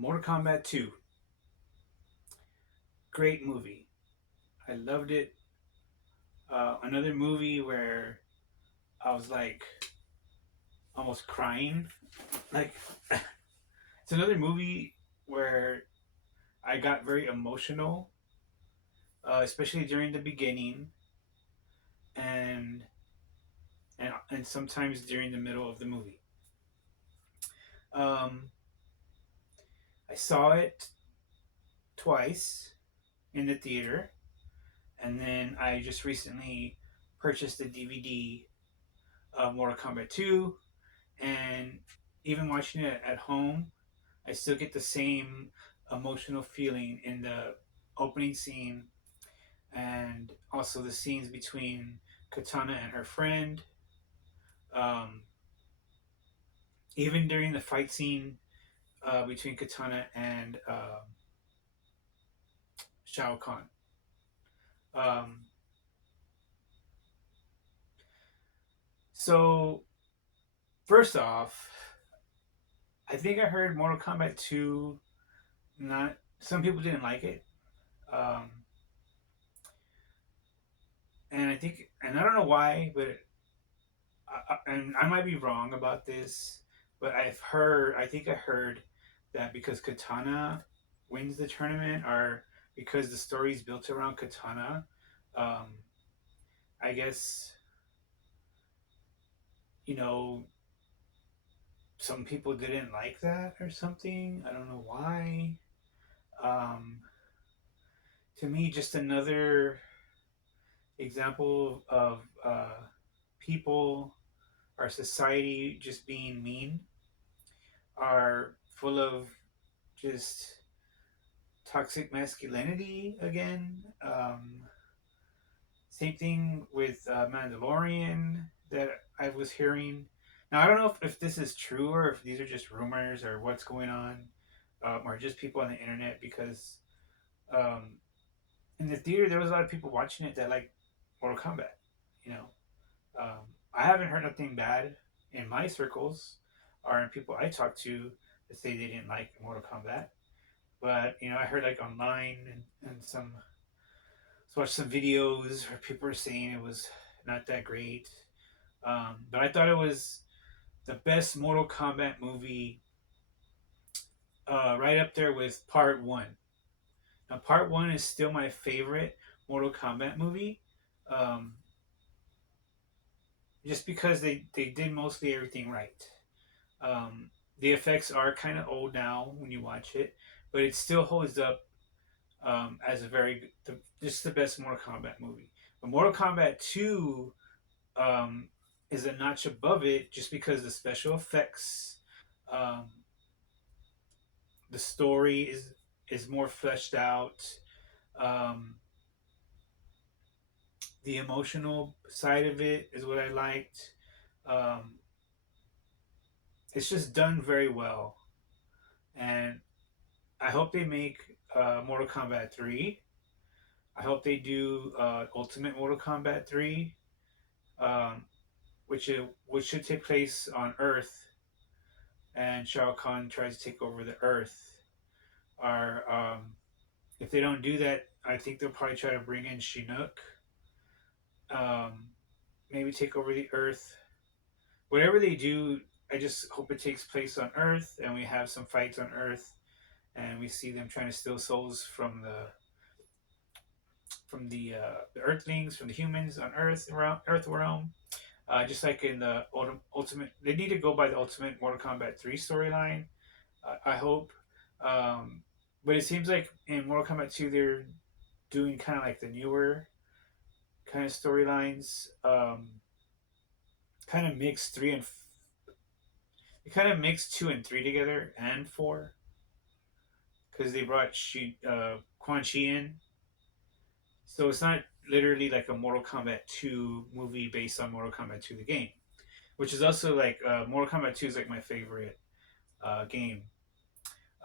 Mortal Kombat 2. Great movie. I loved it. Another movie where I was like almost crying. Like, it's another movie where I got very emotional, especially during the beginning and, and sometimes during the middle of the movie. Um, I saw it twice in the theater, and then I just recently purchased the DVD of Mortal Kombat 2, and even watching it at home, I still get the same emotional feeling in the opening scene and also the scenes between Katana and her friend. Um, Even during the fight scene between Katana and Shao Kahn. Um, so, first off, I think I heard Mortal Kombat 2, not some people didn't like it. Um, and I think, and I don't know why, but and I might be wrong about this, but I think I heard that because Katana wins the tournament, or because the story is built around Katana, um, I guess, you know, some people didn't like that or something. I don't know why. Um, to me, just another example of people, our society just being mean, are full of just toxic masculinity again. Same thing with Mandalorian that I was hearing. Now, I don't know if this is true or if these are just rumors or what's going on, or just people on the internet, because um, in the theater there was a lot of people watching it that like Mortal Kombat. You know, um, I haven't heard nothing bad in my circles or in people I talked to that say they didn't like Mortal Kombat. But I heard like online and some watched some videos where people were saying it was not that great. But I thought it was the best Mortal Kombat movie, right up there with Part One. Now, Part One is still my favorite Mortal Kombat movie, um, just because they did mostly everything right. Um, the effects are kind of old now when you watch it, but it still holds up as a just the best Mortal Kombat movie. But Mortal Kombat 2 um, is a notch above it just because the special effects, um, the story is more fleshed out. Um, the emotional side of it is what I liked. Um, it's just done very well, and I hope they make Mortal Kombat 3. I hope they do Ultimate Mortal Kombat 3, um, which should take place on Earth, and Shao Kahn tries to take over the Earth. Or if they don't do that, I think they'll probably try to bring in Chinook, um, maybe take over the Earth. Whatever they do, I just hope it takes place on Earth, and we have some fights on Earth, and we see them trying to steal souls from the Earthlings, from the humans on Earth, around Earth realm. Just like in the Ultimate, they need to go by the Ultimate Mortal Kombat 3 storyline. I hope. Um, but it seems like in Mortal Kombat 2, they're doing kind of like the newer kind of storylines. Kind of mix they kind of mix 2 and 3 together, and 4, because they brought Quan Chi in. So it's not literally like a Mortal Kombat 2 movie based on Mortal Kombat 2 the game, which is also like Mortal Kombat 2 is like my favorite game.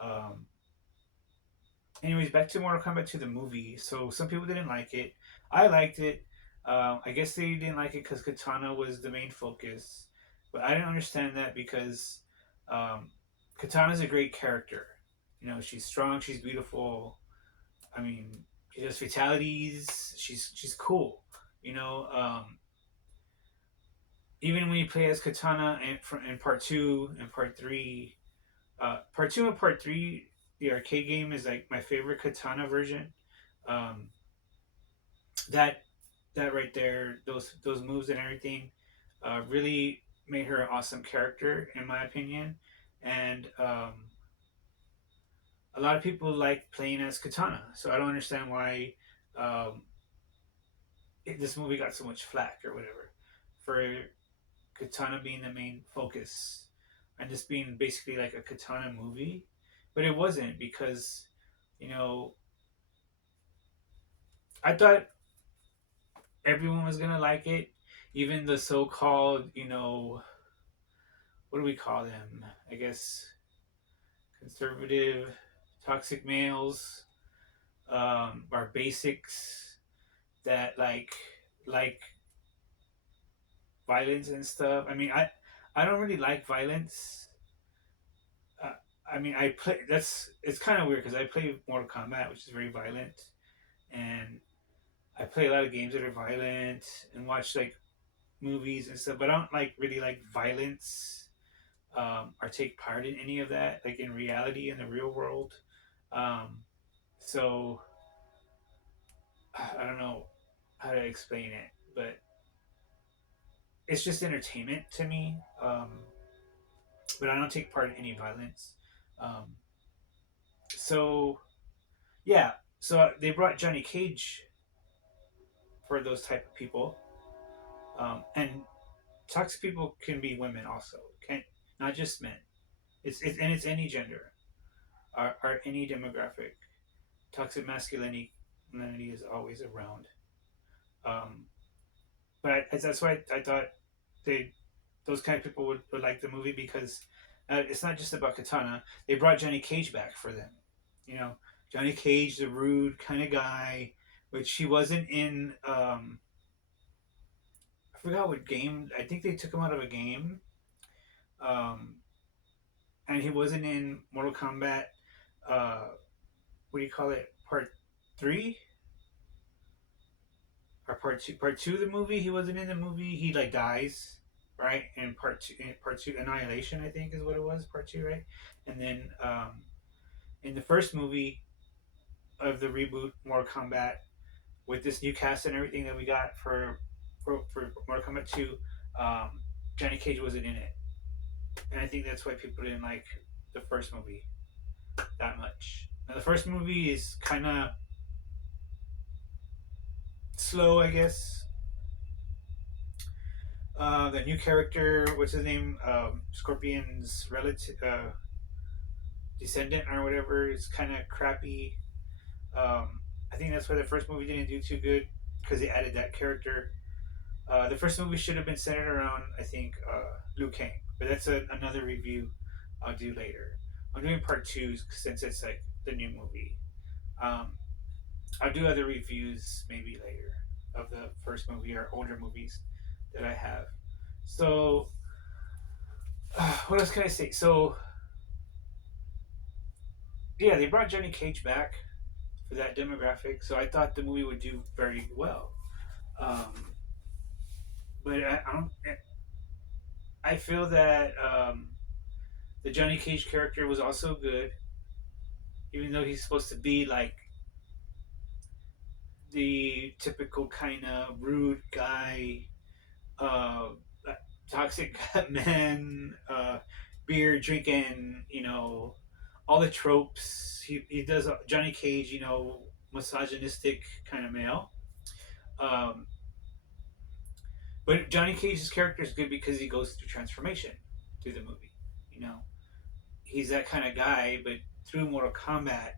Um, Anyways, back to Mortal Kombat 2 the movie. So some people didn't like it. I liked it. I guess they didn't like it because Katana was the main focus, but I didn't understand that because um, Katana's a great character. You know, she's strong, she's beautiful. I mean, she does fatalities. She's cool. You know, even when you play as Katana in part two and part three, part two and part three, the arcade game is like my favorite Katana version. Um, that that right there, those moves and everything, really made her an awesome character in my opinion. And a lot of people like playing as Katana, so I don't understand why um, this movie got so much flack or whatever for Katana being the main focus and just being basically like a Katana movie. But it wasn't because, you know, I thought everyone was gonna like it, even the so-called, you know, what do we call them? I guess conservative, toxic males, are basics that like violence and stuff. I mean, I don't really like violence. Uh, I mean, I play. That's it's kind of weird because I play Mortal Kombat, which is very violent, and I play a lot of games that are violent and watch like movies and stuff. But I don't like really like violence, or take part in any of that, like in reality in the real world. Um, so I don't know how to explain it, but it's just entertainment to me. But I don't take part in any violence. Um, so yeah, so they brought Johnny Cage for those type of people, and toxic people can be women also, can not just men. It's any gender or any demographic. Toxic masculinity is always around. Um, but that's why I thought they those kind of people would like the movie because it's not just about Katana. They brought Johnny Cage back for them. You know, Johnny Cage, the rude kind of guy, which he wasn't in. I forgot what game. I think they took him out of a game, um, and he wasn't in Mortal Kombat. Uh, what do you call it? Part three or part two? Part two of the movie. He wasn't in the movie. He like dies, right? In part two, Annihilation, I think is what it was. Part two, right? And then in the first movie of the reboot Mortal Kombat, with this new cast and everything that we got for Mortal Kombat two, um, Johnny Cage wasn't in it, and I think that's why people didn't like the first movie that much. Now the first movie is kind of slow, I guess. The new character, what's his name? Scorpion's relative, descendant or whatever, is kind of crappy. I think that's why the first movie didn't do too good because they added that character. The first movie should have been centered around, I think, Liu Kang, but that's another review I'll do later. I'm doing part two since it's like the new movie. Um, I'll do other reviews maybe later of the first movie or older movies that I have. So, what else can I say? So, yeah, they brought Johnny Cage back for that demographic, so I thought the movie would do very well. Um, but I feel that the Johnny Cage character was also good, even though he's supposed to be like the typical kind of rude guy, uh, toxic man, beer drinking, you know, all the tropes. He does Johnny Cage, you know, misogynistic kind of male. Um, but Johnny Cage's character is good because he goes through transformation through the movie. You know, he's that kind of guy, but through Mortal Kombat,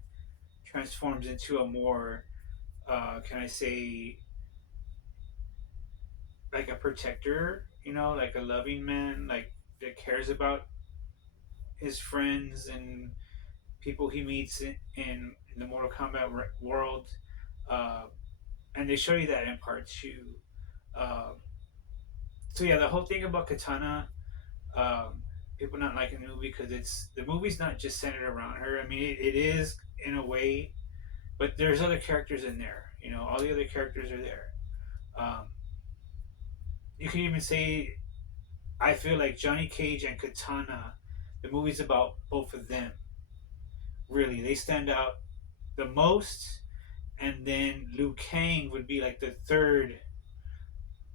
transforms into a more, can I say, like a protector, you know, like a loving man, like that cares about his friends and people he meets in the Mortal Kombat world. Uh, and they show you that in part two. Uh, so yeah, the whole thing about Katana. people not liking the movie because the movie's not just centered around her. I mean, it is in a way, but there's other characters in there. You know, all the other characters are there. Um, you can even say I feel like Johnny Cage and Katana, the movie's about both of them. Really, they stand out the most, and then Liu Kang would be like the third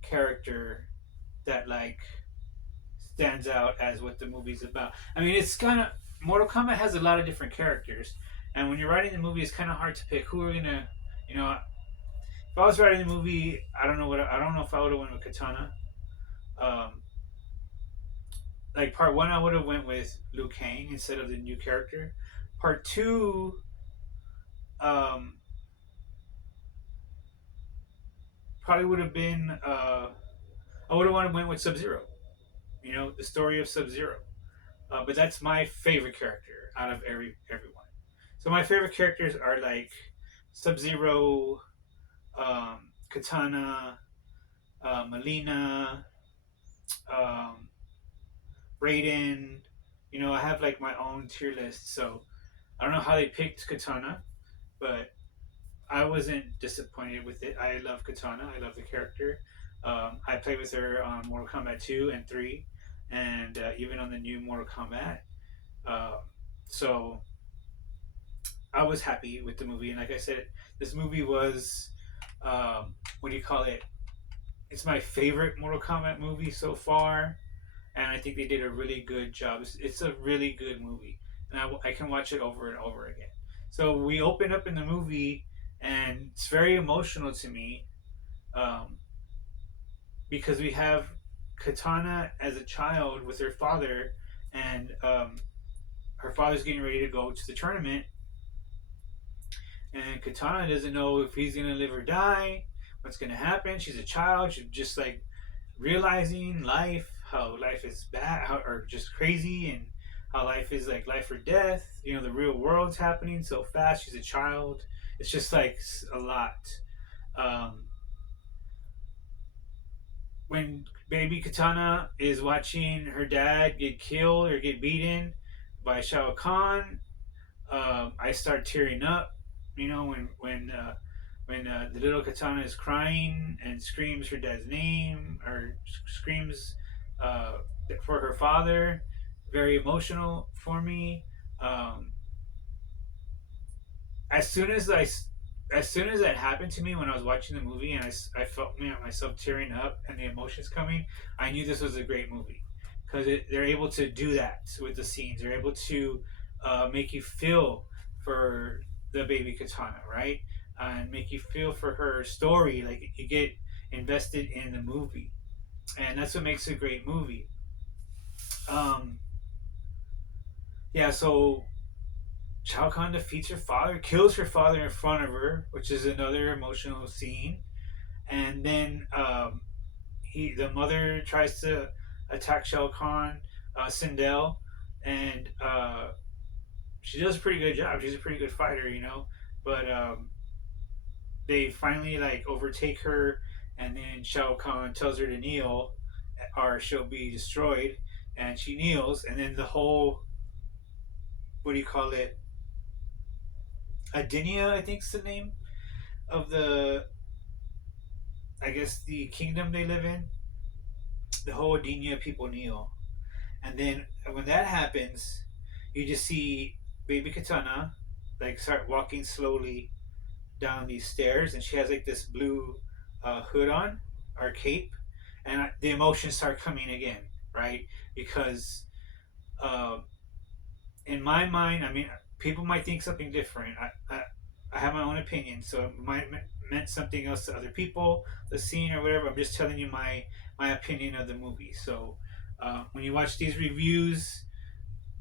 character that like stands out as what the movie's about. I mean, it's kind of Mortal Kombat has a lot of different characters, and when you're writing the movie, it's kind of hard to pick who are gonna, you know. If I was writing the movie, I don't know if I would have went with Katana. Um, like part one, I would have went with Liu Kang instead of the new character. Part two, um, probably would have been. I would have wanted to went with Sub Zero. You know, the story of Sub Zero. But that's my favorite character out of everyone. So my favorite characters are like Sub Zero, Katana, Melina, um, Raiden. You know, I have like my own tier list. So I don't know how they picked Katana, but I wasn't disappointed with it. I love Katana. I love the character. I played with her on Mortal Kombat 2 and 3, and even on the new Mortal Kombat. Um, so I was happy with the movie, and like I said, this movie was what do you call it? It's my favorite Mortal Kombat movie so far, and I think they did a really good job. It's a really good movie, and I can watch it over and over again. So we open up in the movie, and it's very emotional to me um, because we have Katana as a child with her father, and her father's getting ready to go to the tournament, and Katana doesn't know if he's gonna live or die, what's gonna happen. She's a child. She's just like realizing life, how life is bad, how, or just crazy, and how life is like life or death. You know, the real world's happening so fast. She's a child. It's just like a lot. Um, when baby Katana is watching her dad get killed or get beaten by Shao Kahn, I start tearing up. You know, when the little Katana is crying and screams her dad's name or screams uh, for her father, very emotional for me. Um, as soon as I as soon as that happened to me when I was watching the movie and I felt myself tearing up and the emotions coming, I knew this was a great movie because they're able to do that with the scenes. They're able to make you feel for the baby Katana, right? And make you feel for her story. Like you get invested in the movie, and that's what makes a great movie. Um, yeah, so Shao Kahn defeats her father, kills her father in front of her, which is another emotional scene. And then the mother tries to attack Shao Kahn, Sindel, and she does a pretty good job. She's a pretty good fighter, you know. But they finally like overtake her, and then Shao Kahn tells her to kneel, or she'll be destroyed. And she kneels, and then the whole what do you call it? Adinia, I think's the name of the I guess the kingdom they live in. The whole Adinia people kneel, and then when that happens, you just see baby Katana like start walking slowly down these stairs, and she has like this blue hood on or cape, and the emotions start coming again, right? Because uh, in my mind, I mean, people might think something different. I have my own opinion, so it might meant something else to other people, the scene or whatever. I'm just telling you my opinion of the movie. So when you watch these reviews,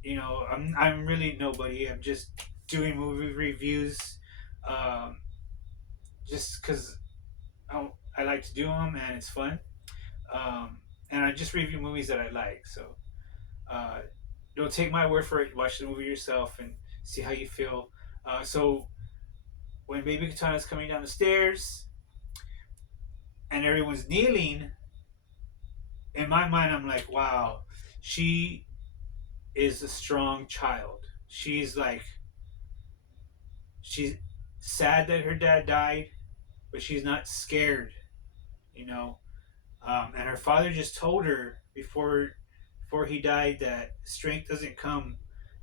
you know, I'm really nobody. I'm just doing movie reviews, um, just because I like to do them and it's fun. Um, and I just review movies that I like. So uh, don't take my word for it. Watch the movie yourself and see how you feel. So when Baby Katana is coming down the stairs and everyone's kneeling, in my mind I'm like, wow, she. is a strong child. She's like she's sad that her dad died, but she's not scared, you know. And her father just told her before he died that strength doesn't come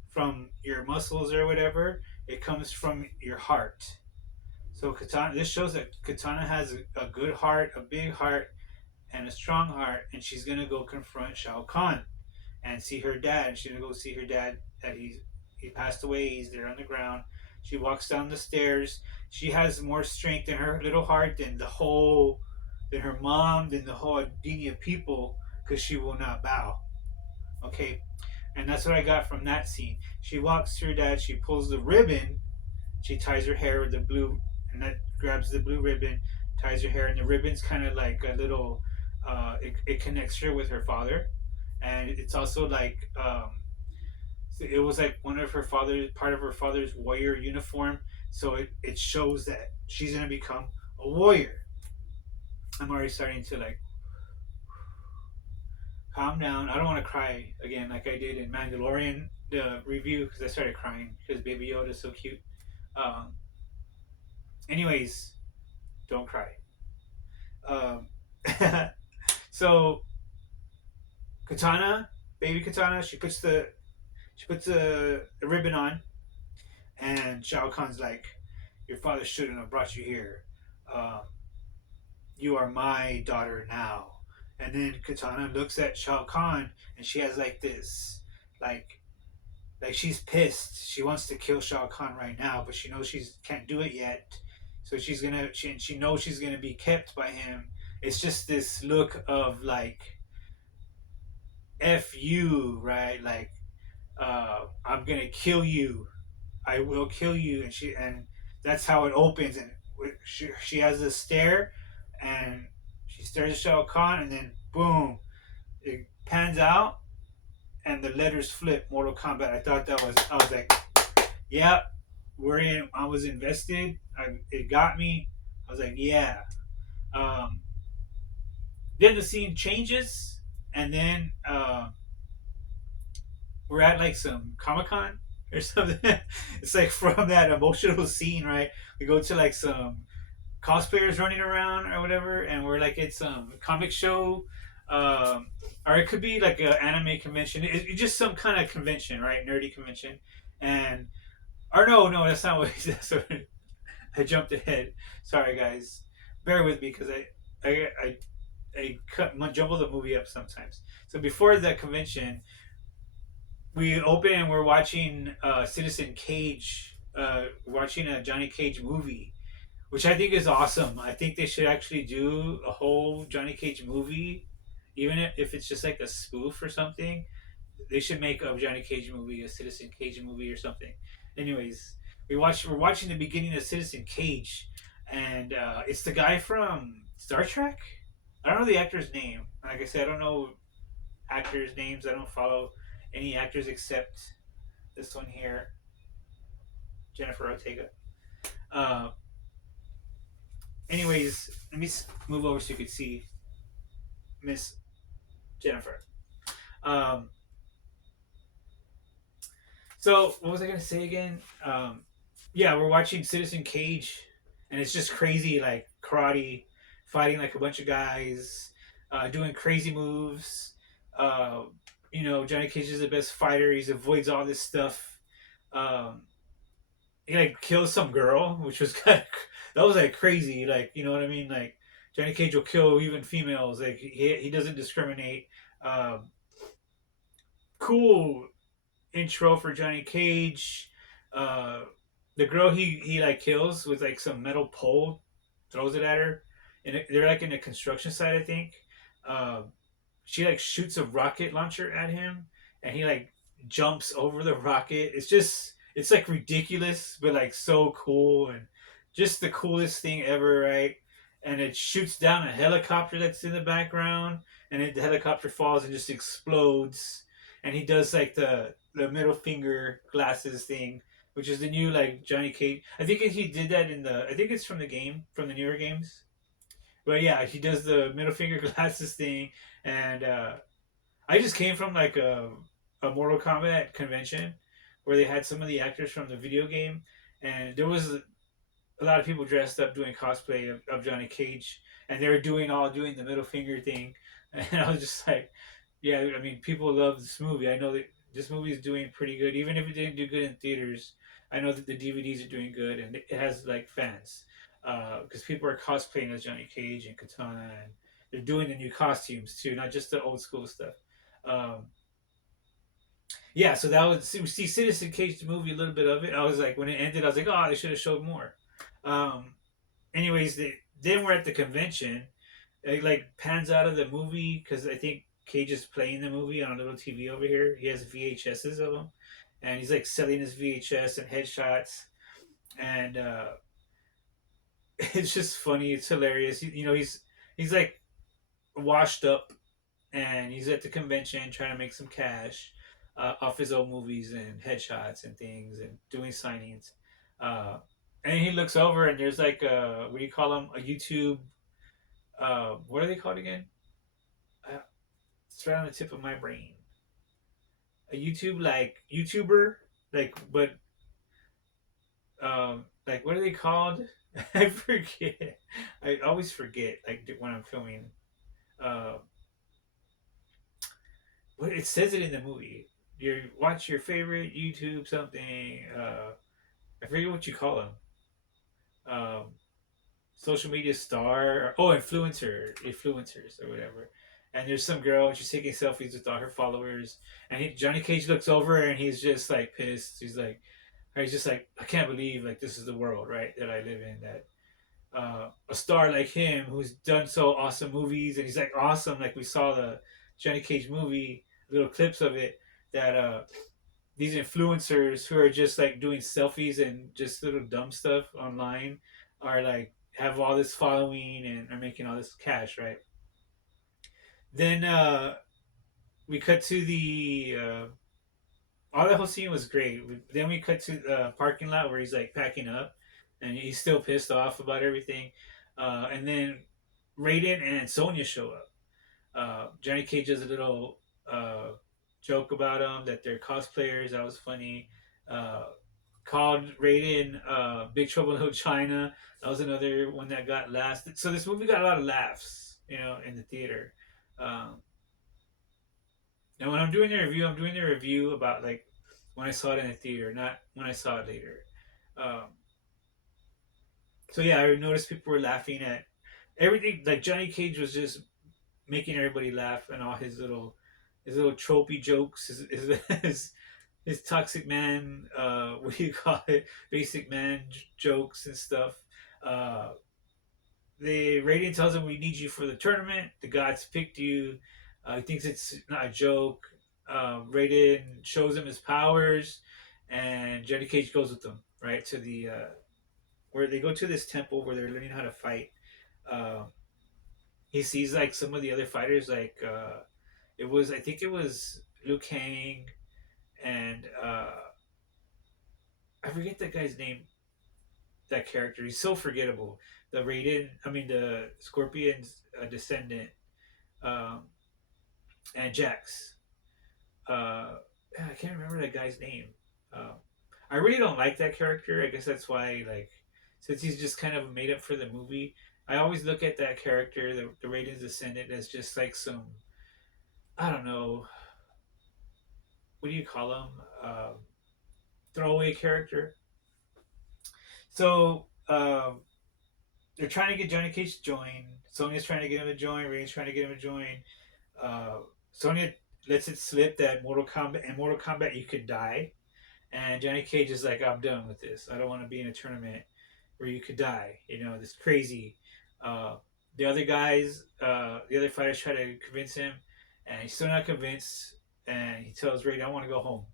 from your muscles or whatever; it comes from your heart. So Katana, this shows that Katana has a good heart, a big heart, and a strong heart, and she's gonna go confront Shao Kahn and see her dad. She's gonna go see her dad that he passed away. He's there on the ground. She walks down the stairs. She has more strength in her little heart than her mom, than the whole Adenia people, because she will not bow. Okay, and that's what I got from that scene. She walks to her dad. She pulls the ribbon. She ties her hair with the blue, and that grabs the blue ribbon, ties her hair, and the ribbon's kind of like a little. It connects her with her father, and it's also like it was like one of her father's part of her father's warrior uniform, so it shows that she's gonna become a warrior. I'm already starting to like calm down. I don't want to cry again like I did in Mandalorian the review because I started crying because Baby Yoda is so cute. Um, anyways, don't cry. Um, so Katana, baby Katana, she puts the ribbon on, and Shao Kahn's like, "Your father shouldn't have brought you here. Um, you are my daughter now." And then Katana looks at Shao Kahn, and she has like this, like she's pissed. She wants to kill Shao Kahn right now, but she knows she can't do it yet. So she knows she's gonna be kept by him. It's just this look of like F you, right? Like I'm gonna kill you. I will kill you, and that's how it opens. And she has this stare, and she stares at Shao Kahn, and then boom, it pans out, and the letters flip. Mortal Kombat. I was like, yeah, we're in. I was invested. It got me. I was like, yeah. Um, then the scene changes, and then we're at like some Comic Con or something. It's like from that emotional scene, right? We go to like some cosplayers running around or whatever, and we're like it's some comic show, um, or it could be like an anime convention. It's just some kind of convention, right? Nerdy convention, and or no, that's not what. That's what I jumped ahead. Sorry, guys. Bear with me because I jumble the movie up sometimes. So before the convention, we open and we're watching Citizen Cage, watching a Johnny Cage movie, which I think is awesome. I think they should actually do a whole Johnny Cage movie, even if it's just like a spoof or something. They should make a Johnny Cage movie, a Citizen Cage movie or something. Anyways, we're watching the beginning of Citizen Cage, and it's the guy from Star Trek. I don't know the actor's name. Like I said, I don't know actors' names. I don't follow any actors except this one here, Jennifer Ortega. Uh, anyways, let me move over so you could see Miss Jennifer. Um, so what was I gonna say again? Yeah, we're watching Citizen Cage, and it's just crazy, like karate, fighting like a bunch of guys, doing crazy moves. Uh, Johnny Cage is the best fighter. He avoids all this stuff. Um, he like kills some girl, which was kind of that was like crazy. Like you know what I mean? Like Johnny Cage will kill even females. Like he doesn't discriminate. Um, cool intro for Johnny Cage. Uh, the girl he like kills with like some metal pole, throws it at her, and they're like in a construction site, I think. Uh, she like shoots a rocket launcher at him, and he like jumps over the rocket. It's like ridiculous, but like so cool and just the coolest thing ever, right? And it shoots down a helicopter that's in the background, and the helicopter falls and just explodes. And he does like the middle finger glasses thing, which is the new like Johnny Cage. I think he did that in the. I think it's from the game, from the newer games. But yeah, he does the middle finger glasses thing, and I just came from like a a Mortal Kombat convention where they had some of the actors from the video game, and there was a lot of people dressed up doing cosplay of Johnny Cage, and they were doing the middle finger thing, and I was just like, yeah, I mean, people love this movie. I know that this movie is doing pretty good, even if it didn't do good in theaters. I know that the DVDs are doing good, and it has like fans, because people are cosplaying as Johnny Cage and Katana, and they're doing the new costumes too, not just the old school stuff. Um, yeah, so that was see Citizen Cage the movie, a little bit of it. I was like, when it ended, I was like, oh, they should have showed more. Um, anyways, then we're at the convention. It like pans out of the movie because I think Cage is playing the movie on a little TV over here. He has VHSs of them, and he's like selling his VHS and headshots, and it's just funny. It's hilarious. He's like washed up, and he's at the convention trying to make some cash off his old movies and headshots and things and doing signings. Uh, and he looks over and there's like what do you call them? A YouTube. What are they called again? Uh, it's right on the tip of my brain. A YouTube like YouTuber, but like what are they called? I forget. I always forget like when I'm filming. Uh, what it says it in the movie. You watch your favorite YouTube something. I forget what you call them. Um, social media star. Oh, influencers or whatever. And there's some girl. She's taking selfies with all her followers. And Johnny Cage looks over and he's just like pissed. He's just like, I can't believe like this is the world, right, that I live in. That a star like him who's done so awesome movies and he's like awesome. Like we saw the Johnny Cage movie, little clips of it. That these influencers who are just like doing selfies and just little dumb stuff online are like have all this following and are making all this cash, right? Then we cut to the all the whole scene was great. Then we cut to the parking lot where he's like packing up, and he's still pissed off about everything. And then Raiden and Sonya show up. Johnny Cage does a little joke about them that they're cosplayers. That was funny. Uh, Called Raiden Big Trouble in Little China. That was another one that got laughs. So this movie got a lot of laughs, in the theater. Um, and when I'm doing the review about like when I saw it in the theater, not when I saw it later. Um, so yeah, I noticed people were laughing at everything. Like Johnny Cage was just making everybody laugh and all his little tropey jokes, his toxic man, what do you call it, basic man jokes and stuff. Uh, the Radiant tells him we need you for the tournament. The gods picked you. He thinks it's not a joke. Raiden shows him his powers, and Johnny Cage goes with them right to the where they go to this temple where they're learning how to fight. Uh, he sees like some of the other fighters, like I think it was Liu Kang and I forget that guy's name. That character, he's so forgettable. The Scorpion's descendant, um, and Jax. I can't remember that guy's name. Um, I really don't like that character. I guess that's why, like, since he's just kind of made up for the movie, I always look at that character, the Raiden's descendant, as just like some, I don't know, what do you call him? Throwaway character. So they're trying to get Johnny Cage to join. Sonya's trying to get him to join. Raiden's trying to get him to join. Uh, Sonya lets it slip that Mortal Kombat you could die, and Johnny Cage is like, I'm done with this. I don't want to be in a tournament where you could die. This crazy. Uh, the other fighters try to convince him, and he's still not convinced. And he tells Raiden, I want to go home.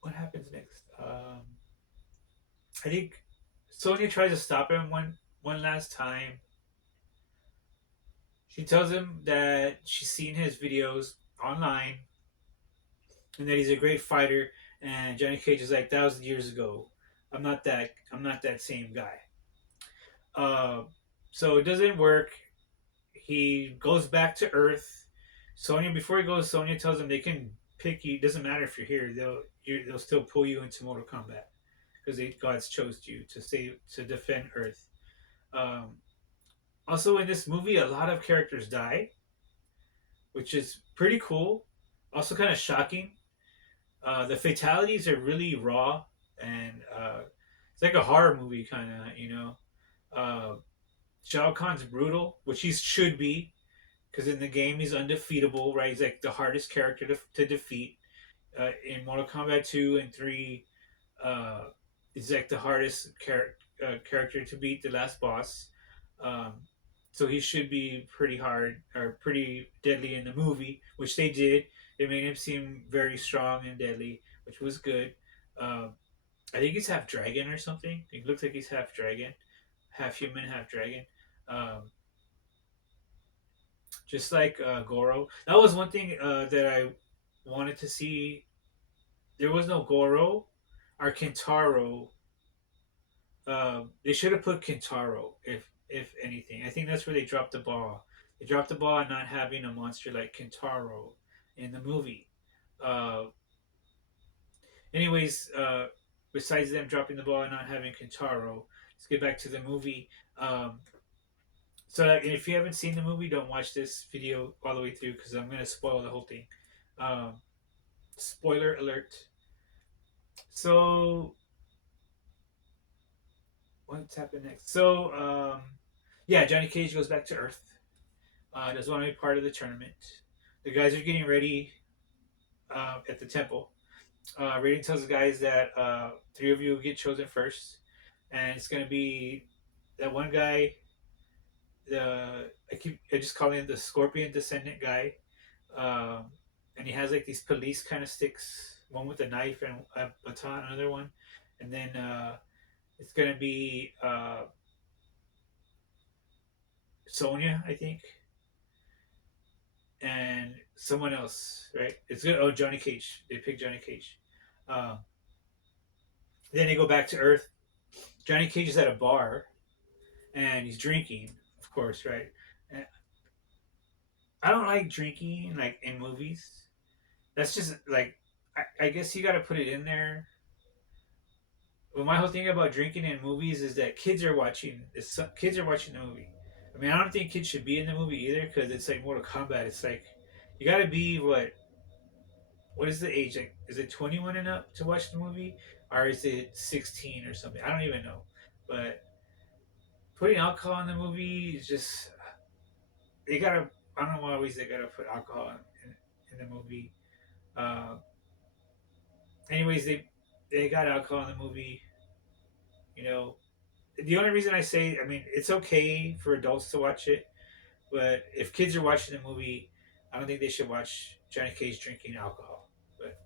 What happens next? I think Sonya tries to stop him one last time. She tells him that she's seen his videos online and that he's a great fighter. And Johnny Cage is like, that was years ago. I'm not that same guy. Uh, so it doesn't work. He goes back to Earth. Sonya, before he goes, Sonya tells him they can pick you. Doesn't matter if you're here; they'll still pull you into Mortal Kombat because God's chose you to save to defend Earth. Um, Also, in this movie, a lot of characters die, which is pretty cool. Also, kind of shocking. The fatalities are really raw, and it's like a horror movie, kind of. Uh, Shao Kahn's brutal, which he should be, because in the game he's undefeatable, right? He's like the hardest character to defeat. In Mortal Kombat 2 and 3, uh, he's like the hardest character to beat, the last boss. Um, so he should be pretty hard or pretty deadly in the movie, which they did. They made him seem very strong and deadly, which was good. Um, I think he's half dragon or something. He looks like he's half dragon, half human, half dragon. Um, just like Goro. That was one thing that I wanted to see. There was no Goro or Kentaro. They should have put Kentaro, if anything. I think that's where they dropped the ball. They dropped the ball on not having a monster like Kentaro in the movie. Uh, anyways, besides them dropping the ball and not having Kentaro, let's get back to the movie. So if you haven't seen the movie, don't watch this video all the way through because I'm gonna spoil the whole thing. Um, Spoiler alert. So what's happened next? Yeah, Johnny Cage goes back to Earth. Doesn't want to be part of the tournament. The guys are getting ready at the temple. Raiden tells the guys that three of you will get chosen first, and it's gonna be that one guy. I just call him the Scorpion Descendant guy, um, and he has like these police kind of sticks. One with a knife and a baton, another one, and then it's gonna be Sonya, I think, and someone else, right? It's good. Oh, Johnny Cage. They picked Johnny Cage. Um, then they go back to Earth. Johnny Cage is at a bar and he's drinking, of course, right? And I don't like drinking like in movies. That's just like I guess you got to put it in there. But my whole thing about drinking in movies is that kids are watching. Kids are watching the movie. I mean, I don't think kids should be in the movie either because it's like Mortal Kombat. It's like you got to be what is the age? Like, is it 21 and up to watch the movie, or is it 16 or something? I don't even know. But putting alcohol in the movie is just they gotta. I don't know why always they gotta put alcohol in the movie. Uh, anyways, they got alcohol in the movie. You know, the only reason I say, I mean, it's okay for adults to watch it, but if kids are watching the movie, I don't think they should watch Johnny Cage drinking alcohol. But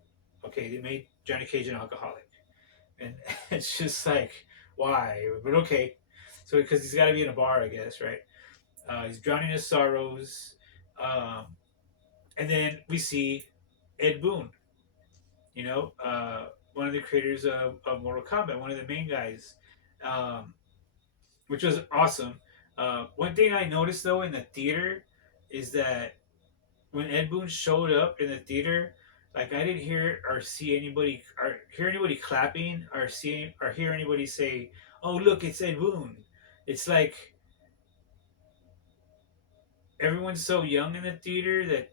okay, they made Johnny Cage an alcoholic. And it's just like why, but okay, so because he's got to be in a bar, I guess, right? He's drowning his sorrows, um, and then we see Ed Boon, one of the creators of Mortal Kombat, one of the main guys, um, which was awesome. One thing I noticed though in the theater is that when Ed Boon showed up in the theater, like I didn't hear or see anybody or hear anybody clapping or see or hear anybody say, "Oh, look, it's Ed Boon." It's like everyone's so young in the theater that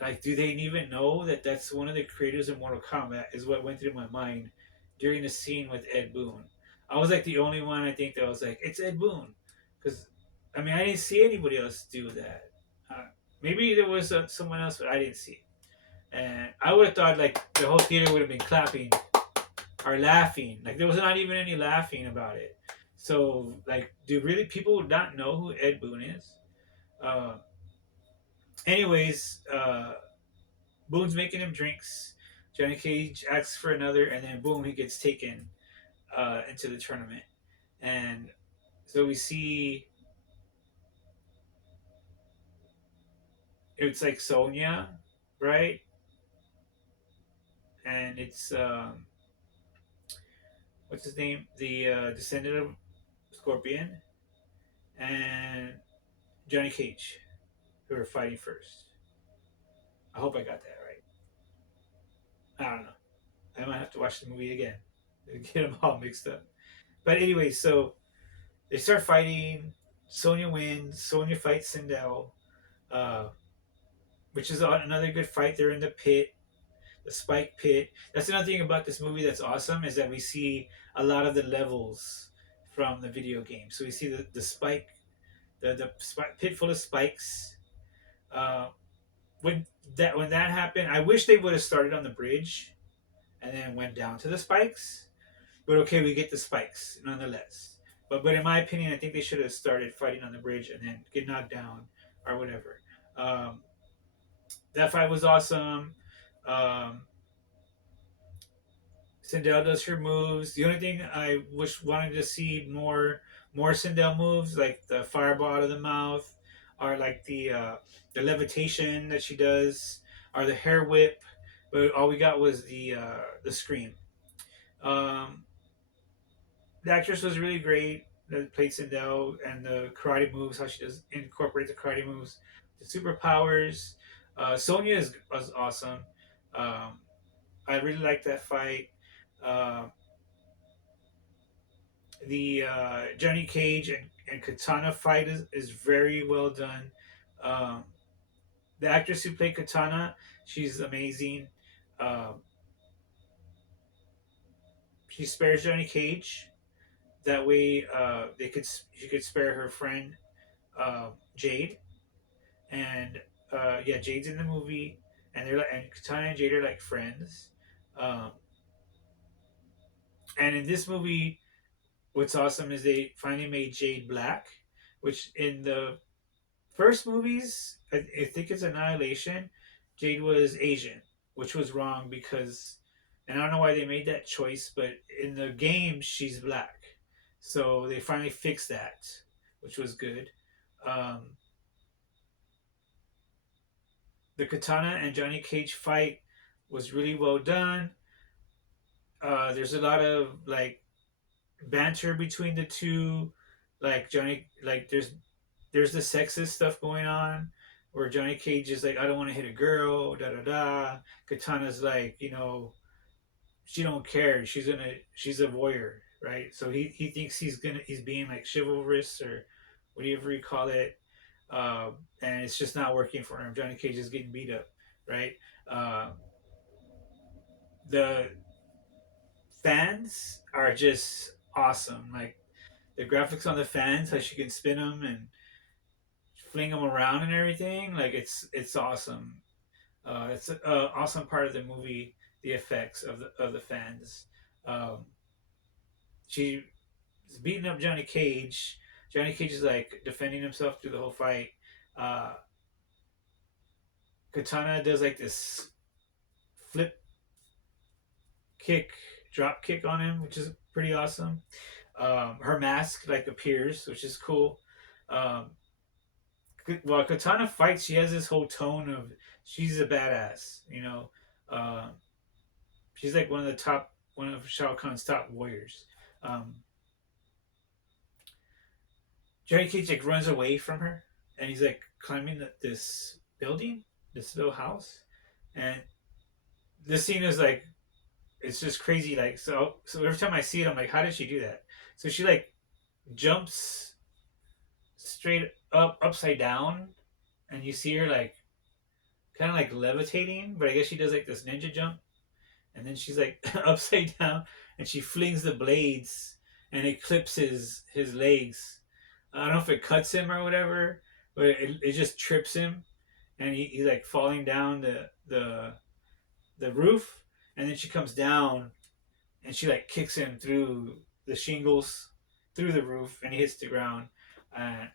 like, do they even know that that's one of the creators of Mortal Kombat? Is what went through my mind during the scene with Ed Boon. I was like the only one I think that was like, "It's Ed Boon," because I mean I didn't see anybody else do that. Uh, Maybe there was someone else, but I didn't see it. And I would have thought like the whole theater would have been clapping or laughing. Like there was not even any laughing about it. So like, do really people not know who Ed Boon is? Uh, anyways, Boone's making him drinks. Johnny Cage asks for another, and then boom, he gets taken into the tournament. And so we see it's like Sonya, right? And it's what's his name? The descendant of Scorpion and Johnny Cage who are fighting first. hope I got that right. I don't know. I might have to watch the movie again to get them all mixed up. But anyway, so they start fighting. Sonya wins. Sonya fights Sindel, uh, which is another good fight. They're in the pit, the spike pit. That's another thing about this movie that's awesome is that we see a lot of the levels from the video game. So we see the spike, the pit full of spikes. Uh, when that happened, I wish they would have started on the bridge and then went down to the spikes. But okay, we get the spikes nonetheless. But in my opinion, I think they should have started fighting on the bridge and then get knocked down or whatever. Um, that fight was awesome. Um, Sindel does her moves. The only thing I wish wanted to see more Sindel moves, like the fireball out of the mouth, or like the levitation that she does, or the hair whip. But all we got was the scream. Um, the actress was really great. That played Sindel and the karate moves, how she does incorporate the karate moves, the superpowers. Sonya was awesome. Um, I really liked that fight. Uh, the Johnny Cage and Katana fight is very well done. Um, the actress who played Katana, she's amazing. Um, she spares Johnny Cage. That way, she could spare her friend Jade, and yeah, Jade's in the movie, and Katana and Jade are like friends. Um, and in this movie, what's awesome is they finally made Jade black, which in the first movies, I think it's Annihilation, Jade was Asian, which was wrong because, and I don't know why they made that choice, but in the game she's black, so they finally fixed that, which was good. Um, the Katana and Johnny Cage fight was really well done. There's a lot of like banter between the two, like there's the sexist stuff going on where Johnny Cage is like, I don't want to hit a girl, da da da. Katana's like, she don't care. She's a warrior, right? So he thinks he's being like chivalrous or whatever you call it, uh, and it's just not working for him. Johnny Cage is getting beat up, right? Uh, the fans are just awesome. Like the graphics on the fans, how she can spin them and fling them around and everything. Like it's awesome. It's an awesome part of the movie. The effects of the fans. Um, she is beating up Johnny Cage. Johnny Cage is like defending himself through the whole fight. Uh, Katana does like this flip kick, drop kick on him, which is pretty awesome. Her mask like appears, which is cool. Um, while Katana fights, she has this whole tone of she's a badass. Uh, she's like one of Shao Kahn's top warriors. Um, Johnny Cage like runs away from her, and he's like climbing this building, this little house, and this scene is like it's just crazy. Like so every time I see it, I'm like, how did she do that? So she like jumps straight up upside down, and you see her like kind of like levitating, but I guess she does like this ninja jump, and then she's like upside down, and she flings the blades, and it clips his legs. I don't know if it cuts him or whatever, but it just trips him, and he's like falling down the roof, and then she comes down, and she like kicks him through the shingles, through the roof, and he hits the ground.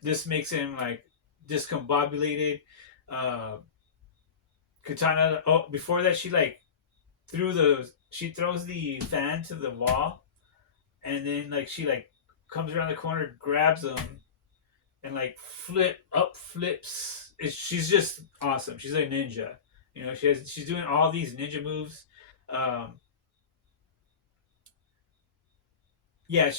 This makes him like discombobulated. Uh, Katana. Oh, before that, she throws the fan to the wall, and then like she like comes around the corner, grabs him, and like flips. She's just awesome. She's a ninja. She's doing all these ninja moves. Um, yeah,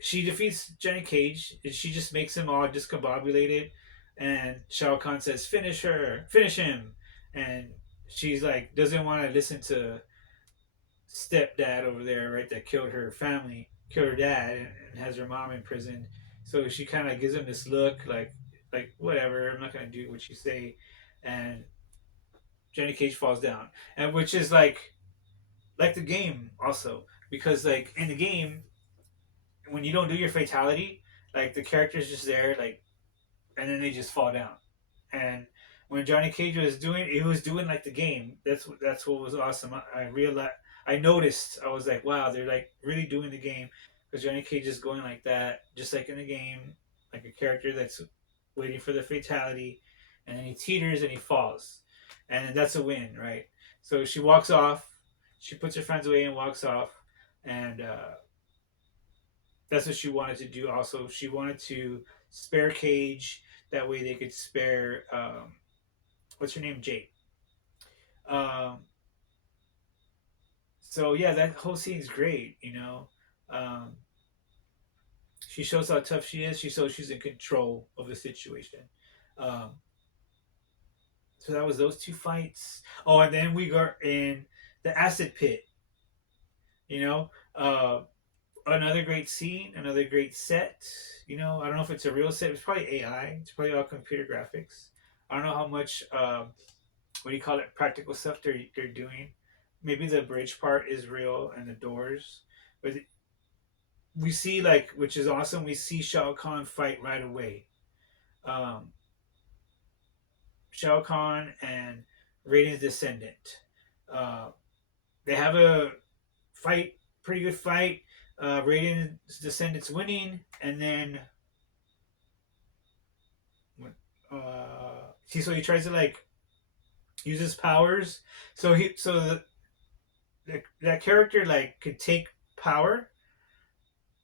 she defeats Johnny Cage. She just makes him all discombobulated, and Shao Kahn says, "Finish her, finish him," and she's like doesn't want to listen to stepdad over there, right? That killed her family, killed her dad, and has her mom in prison. So she kind of gives him this look, like whatever. I'm not gonna do what you say, and Johnny Cage falls down, and which is like the game also because like in the game when you don't do your fatality, like the character's just there, like, and then they just fall down. And when Johnny Cage was doing, he was doing like the game. That's what was awesome. I realized, I noticed, I was like, wow, they're like really doing the game because Johnny Cage is going like that, just like in the game, like a character that's waiting for the fatality, and then he teeters and he falls, and then that's a win, right? So she walks off, she puts her friends away and walks off, and that's what she wanted to do. Also, she wanted to spare Cage. That way, they could spare what's her name, Jake. Um, so yeah, that whole scene is great. Um, she shows how tough she is. She shows she's in control of the situation. Um, so that was those two fights. Oh, and then we got in the acid pit. You know, uh, another great scene, another great set. I don't know if it's a real set. It's probably AI. It's probably all computer graphics. I don't know how much what do you call it, practical stuff they're doing. Maybe the bridge part is real and the doors, but we see like which is awesome. We see Shao Kahn fight right away. Um, Shao Kahn and Raiden's descendant. Uh, they have a fight, pretty good fight. Raiden's descendants winning, and then so he tries to like use his powers. That character like could take power,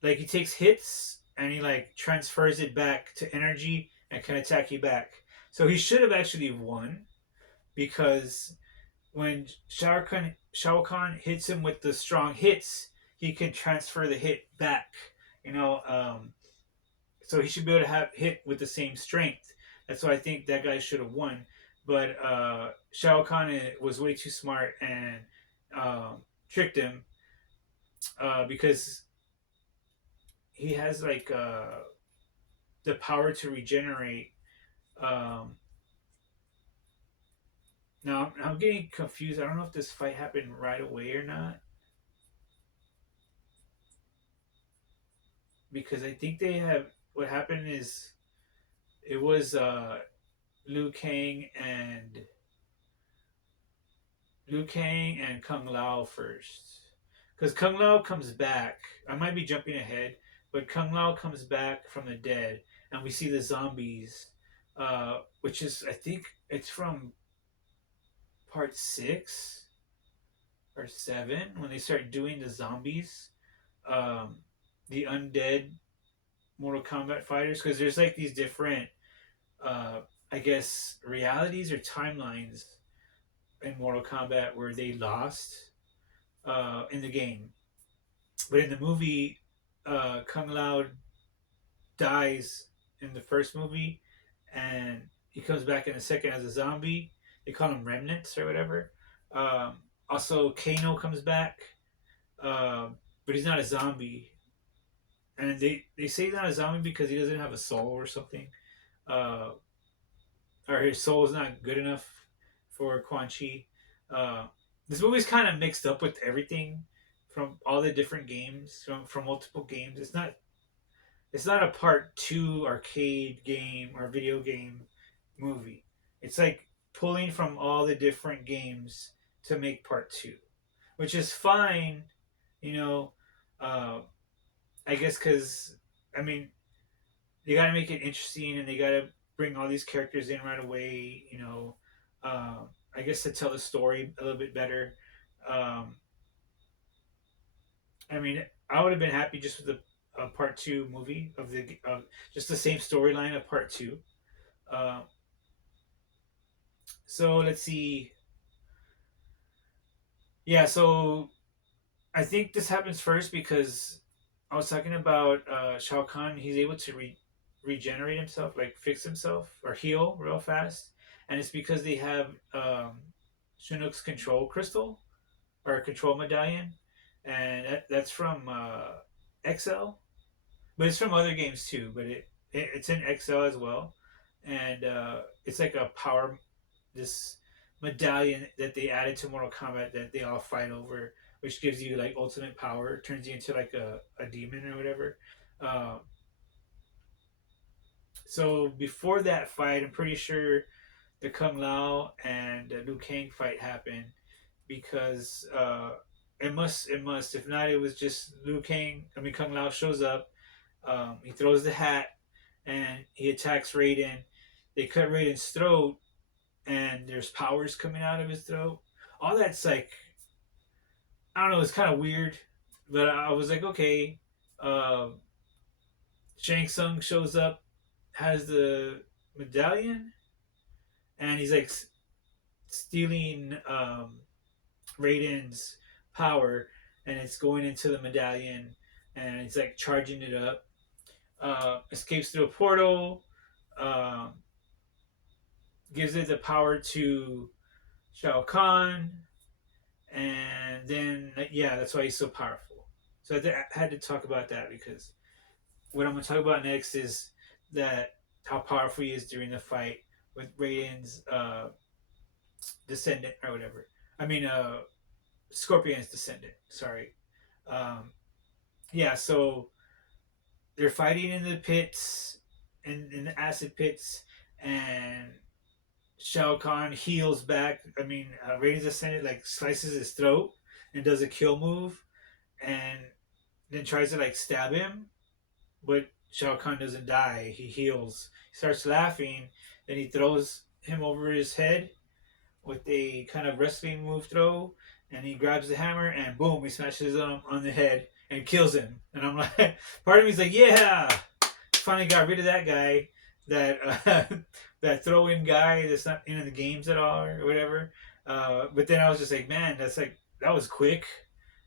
like he takes hits and he like transfers it back to energy and can attack you back. So he should have actually won because when Shao Kahn hits him with the strong hits, he can transfer the hit back. You know, so he should be able to have hit with the same strength. That's why I think that guy should have won. But Shao Kahn was way too smart and tricked him because he has like the power to regenerate. Um, Now I'm getting confused. I don't know if this fight happened right away or not because I think they have. What happened is it was Liu Kang and Liu Kang and Kung Lao first, because Kung Lao comes back. I might be jumping ahead, but Kung Lao comes back from the dead, and we see the zombies, which is I think it's from part 6 or 7 when they start doing the zombies, um, the undead Mortal Kombat fighters, because there's like these different, uh, I guess, realities or timelines in Mortal Kombat where they lost in the game, but in the movie, Kung Lao dies in the first movie, and he comes back in the second as a zombie. They call him remnants or whatever. Um, Also, Kano comes back, but he's not a zombie. And they say he's not a zombie because he doesn't have a soul or something. Uh, or his soul is not good enough for Quan Chi. Uh, this movie's kind of mixed up with everything from all the different games, from multiple games. It's not a part two arcade game or video game movie. It's like pulling from all the different games to make part two, which is fine, you know. Uh, I guess because I mean they got to make it interesting and they got to bring all these characters in right away. I guess to tell the story a little bit better. Um, I mean, I would have been happy just with a part two movie of the just the same storyline of part two. Uh, so let's see. Yeah, so I think this happens first because I was talking about Shao Kahn. He's able to regenerate himself, like fix himself or heal real fast. and it's because they have Chinook's control crystal or control medallion, and that's from XL, but it's from other games too. But it's in XL as well, and it's like a power this medallion that they added to Mortal Kombat that they all fight over, which gives you like ultimate power, turns you into like a demon or whatever. Um, so before that fight, I'm pretty sure the Kung Lao and Liu Kang fight happened because it must. If not, it was just Liu Kang. I mean, Kung Lao shows up. He throws the hat and he attacks Raiden. They cut Raiden's throat, and there's powers coming out of his throat. All that's like, I don't know. It's kind of weird, but I was like, okay. Uh, Shang Tsung shows up, has the medallion, and he's like stealing Raiden's power, and it's going into the medallion, and it's like charging it up. Escapes through a portal, um, gives it the power to Shao Kahn, and then yeah, that's why he's so powerful. So I had to talk about that because what I'm going to talk about next is that how powerful he is during the fight with Raiden's descendant or whatever. I mean, Scorpion's descendant. Sorry. Um, yeah, so they're fighting in the pits, in the acid pits, and Shao Kahn heals back. I mean, Raiden's descendant like slices his throat and does a kill move, and then tries to like stab him, but Shao Kahn doesn't die. He heals. He starts laughing, then he throws him over his head with a kind of wrestling move throw, and he grabs the hammer and boom, he smashes him on the head and kills him. And I'm like, part of me's like, yeah, finally got rid of that guy, that that throw-in guy that's not in the games at all or whatever. But then I was just like, man, that's like that was quick.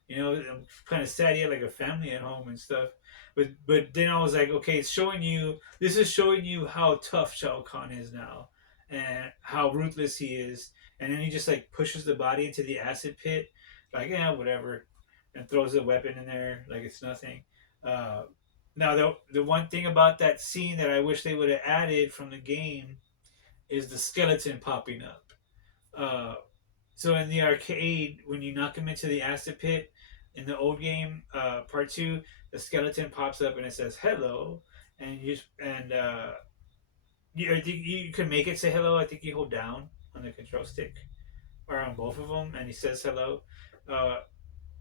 I'm kind of sad he had like a family at home and stuff. But then I was like, okay, it's showing you. This is showing you how tough Shao Kahn is now, and how ruthless he is. And then he just like pushes the body into the acid pit, like yeah, whatever, and throws a weapon in there like it's nothing. Uh, Now the one thing about that scene that I wish they would have added from the game is the skeleton popping up. Uh, so in the arcade, when you knock him into the acid pit in the old game, part two, the skeleton pops up and it says hello, and I think you can make it say hello. I think you hold down on the control stick or on both of them, and he says hello. Uh,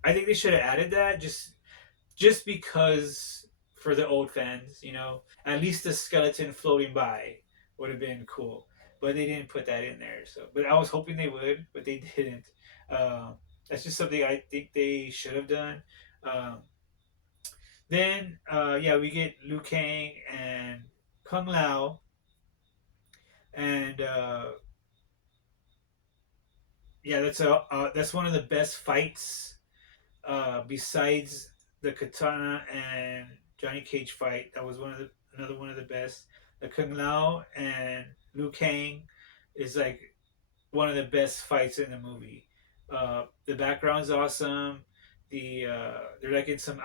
I think they should have added that just because for the old fans, at least the skeleton floating by would have been cool. But they didn't put that in there. So, but I was hoping they would, but they didn't. That's just something I think they should have done. Um, then, yeah, we get Liu Kang and Kung Lao, and yeah, that's one of the best fights besides the Katana and Johnny Cage fight. That was another one of the best. The Kung Lao and Liu Kang is like one of the best fights in the movie. The background's awesome. They're like in some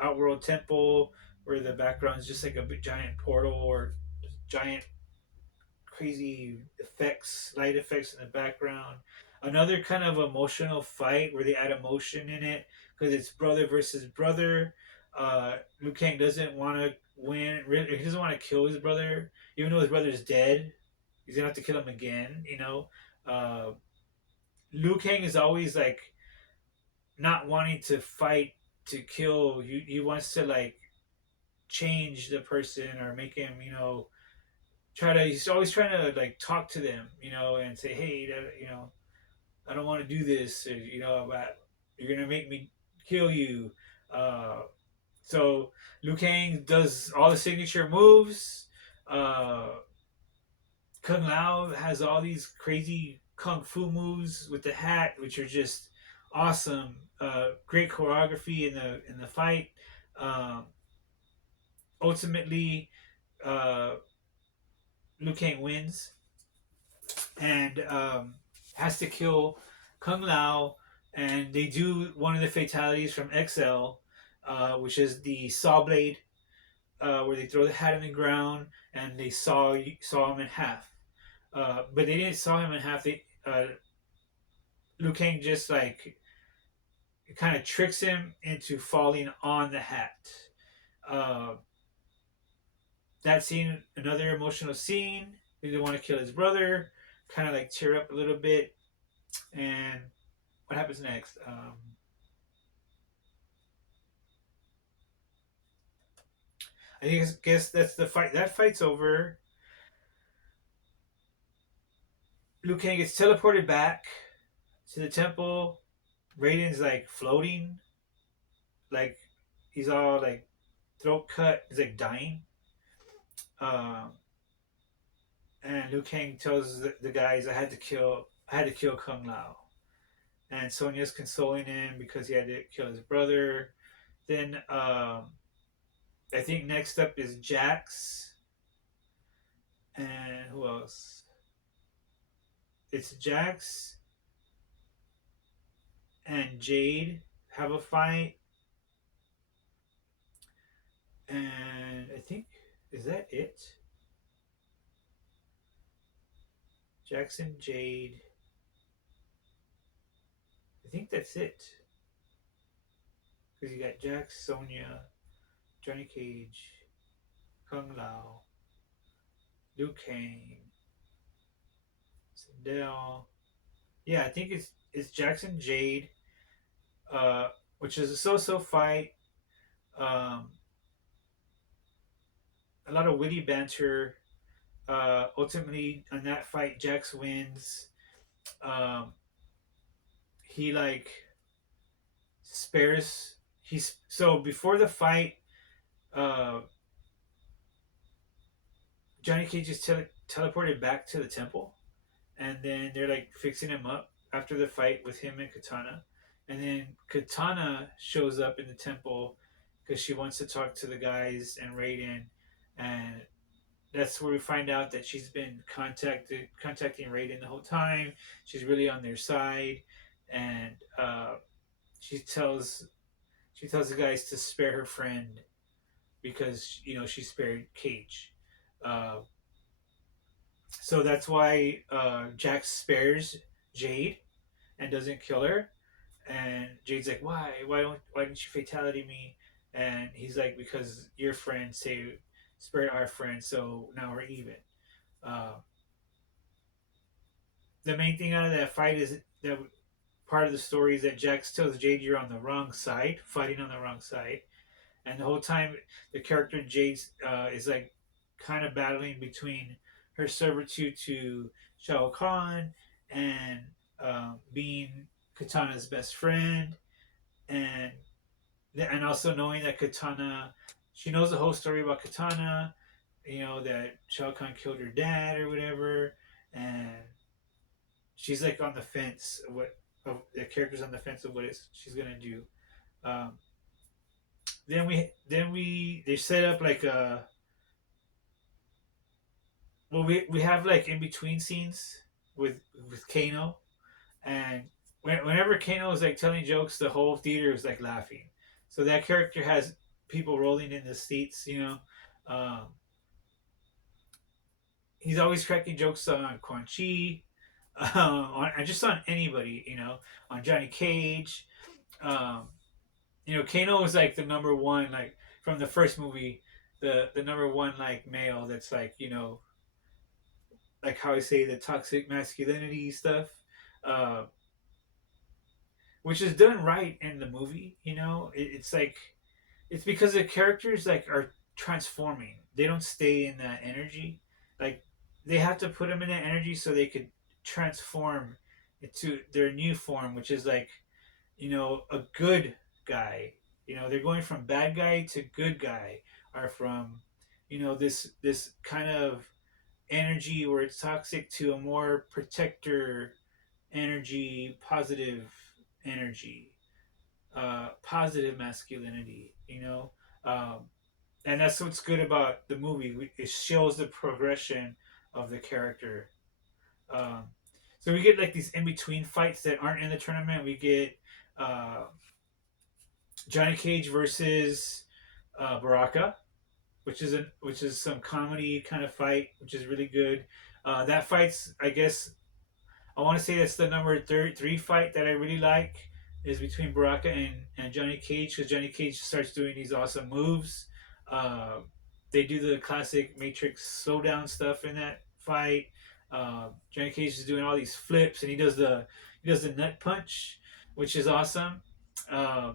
outworld temple where the background's just like a big giant portal or giant crazy effects, light effects in the background. Another kind of emotional fight where they add emotion in it because it's brother versus brother. Liu Kang doesn't want to win. He doesn't want to kill his brother, even though his brother's dead. He's gonna have to kill him again. Uh, Liu Kang is always like not wanting to fight to kill. He wants to like change the person or make him, he's always trying to like talk to them, and say, hey, I don't want to do this, or, about you're gonna make me kill you. Uh, so Liu Kang does all the signature moves. Uh, Kung Lao has all these crazy kung fu moves with the hat, which are just awesome. Great choreography in the fight. Um, Ultimately, uh, Liu Kang wins. and has to kill Kung Lao, and they do one of the fatalities from XL, which is the saw blade, where they throw the hat in the ground and they saw him in half. But they didn't saw him in half. They Liu Kang just like kind of tricks him into falling on the hat. Uh, that scene, another emotional scene. He didn't want to kill his brother. Kind of like tear up a little bit. And what happens next? I guess that's the fight. That fight's over. Liu Kang gets teleported back to the temple. Raiden's like floating, like he's all like throat cut. He's like dying. Um, and Liu Kang tells the guys, I had to kill Kung Lao." And Sonya's consoling him because he had to kill his brother. Then I think next up is Jax, and who else? It's Jax and Jade have a fight, and I think is that it? Jackson, Jade. I think that's it. Because you got Jax, Sonya, Johnny Cage, Kung Lao, Liu Kang, Sindel. Yeah, I think it's Jackson Jade, uh, which is a so-so fight. Um, a lot of witty banter. Ultimately, on that fight, Jax wins. Um, he like spares. He's so before the fight, uh, Johnny Cage is teleported back to the temple, and then they're like fixing him up after the fight with him and Katana, and then Katana shows up in the temple because she wants to talk to the guys and Raiden, and that's where we find out that she's been contacting Raiden the whole time. She's really on their side, and she tells she tells the guys to spare her friend because she spared Cage. Uh, so that's why Jax spares Jade and doesn't kill her. And Jade's like, "Why? Why didn't you fatality me?" And he's like, "Because your friend spared our friend, so now we're even." Uh, the main thing out of that fight is that part of the story is that Jax tells Jade you're on the wrong side, fighting on the wrong side, and the whole time the character Jade is like kind of battling between her servitude to Shao Kahn and being Katana's best friend, and also knowing that Katana, she knows the whole story about Katana, that Shao Kahn killed her dad or whatever, and she's like on the fence of what of the character's on the fence of what she's gonna do. Um, then we they set up like a we have like in between scenes with Kano, and whenever Kano is like telling jokes, the whole theater is like laughing. So that character has people rolling in the seats. He's always cracking jokes on Quan Chi, on just on anybody. On Johnny Cage. Um, Kano is like the number one, like from the first movie, the number one like male that's like how I say the toxic masculinity stuff, uh, which is done right in the movie. It's like it's because the characters like are transforming. They don't stay in that energy. Like they have to put them in that energy so they could transform into their new form, which is like a good guy. They're going from bad guy to good guy, or from this kind of energy where it's toxic to a more protector energy, positive energy, positive masculinity. Um, and that's what's good about the movie. It shows the progression of the character. Um, so we get like these in between fights that aren't in the tournament. We get uh, Johnny Cage versus Baraka, which is some comedy kind of fight, which is really good. That fight's, I guess, I want to say that's the number three fight that I really like is between Baraka and Johnny Cage because Johnny Cage starts doing these awesome moves. Uh, they do the classic Matrix slowdown stuff in that fight. Johnny Cage is doing all these flips and he does the nut punch, which is awesome. Uh,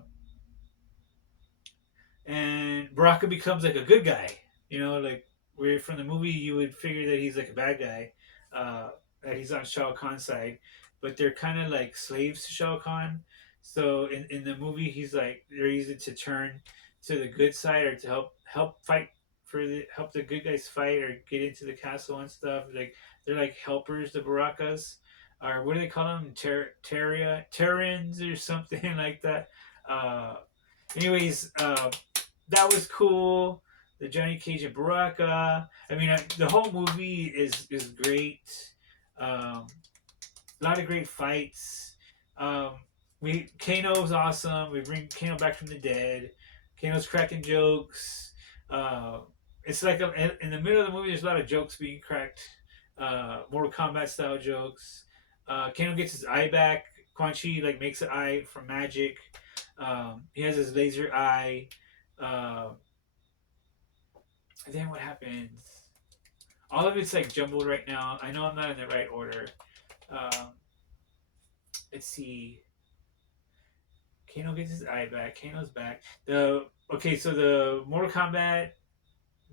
and Baraka becomes like a good guy. You know, like where from the movie you would figure that he's like a bad guy, that he's on Shao Kahn's side, but they're kind of like slaves to Shao Kahn. So in the movie, he's like they're easy to turn to the good side or to help fight for the help the good guys fight or get into the castle and stuff. Like they're like helpers, the Barakas, or what do they call them? Terrans or something like that. Uh, anyways, that was cool. The Johnny Cage and Baraka. I mean, the whole movie is great. Um, a lot of great fights. Um, we Kano's awesome. We bring Kano back from the dead. Kano's cracking jokes. Uh, it's like in the middle of the movie, there's a lot of jokes being cracked. Mortal Kombat style jokes. Kano gets his eye back. Quan Chi like makes an eye from magic. He has his laser eye. Uh, and then what happens? All of it's like jumbled right now. I know I'm not in the right order. Um, let's see. Kano gets his eye back. Kano's back. The okay, so the Mortal Kombat,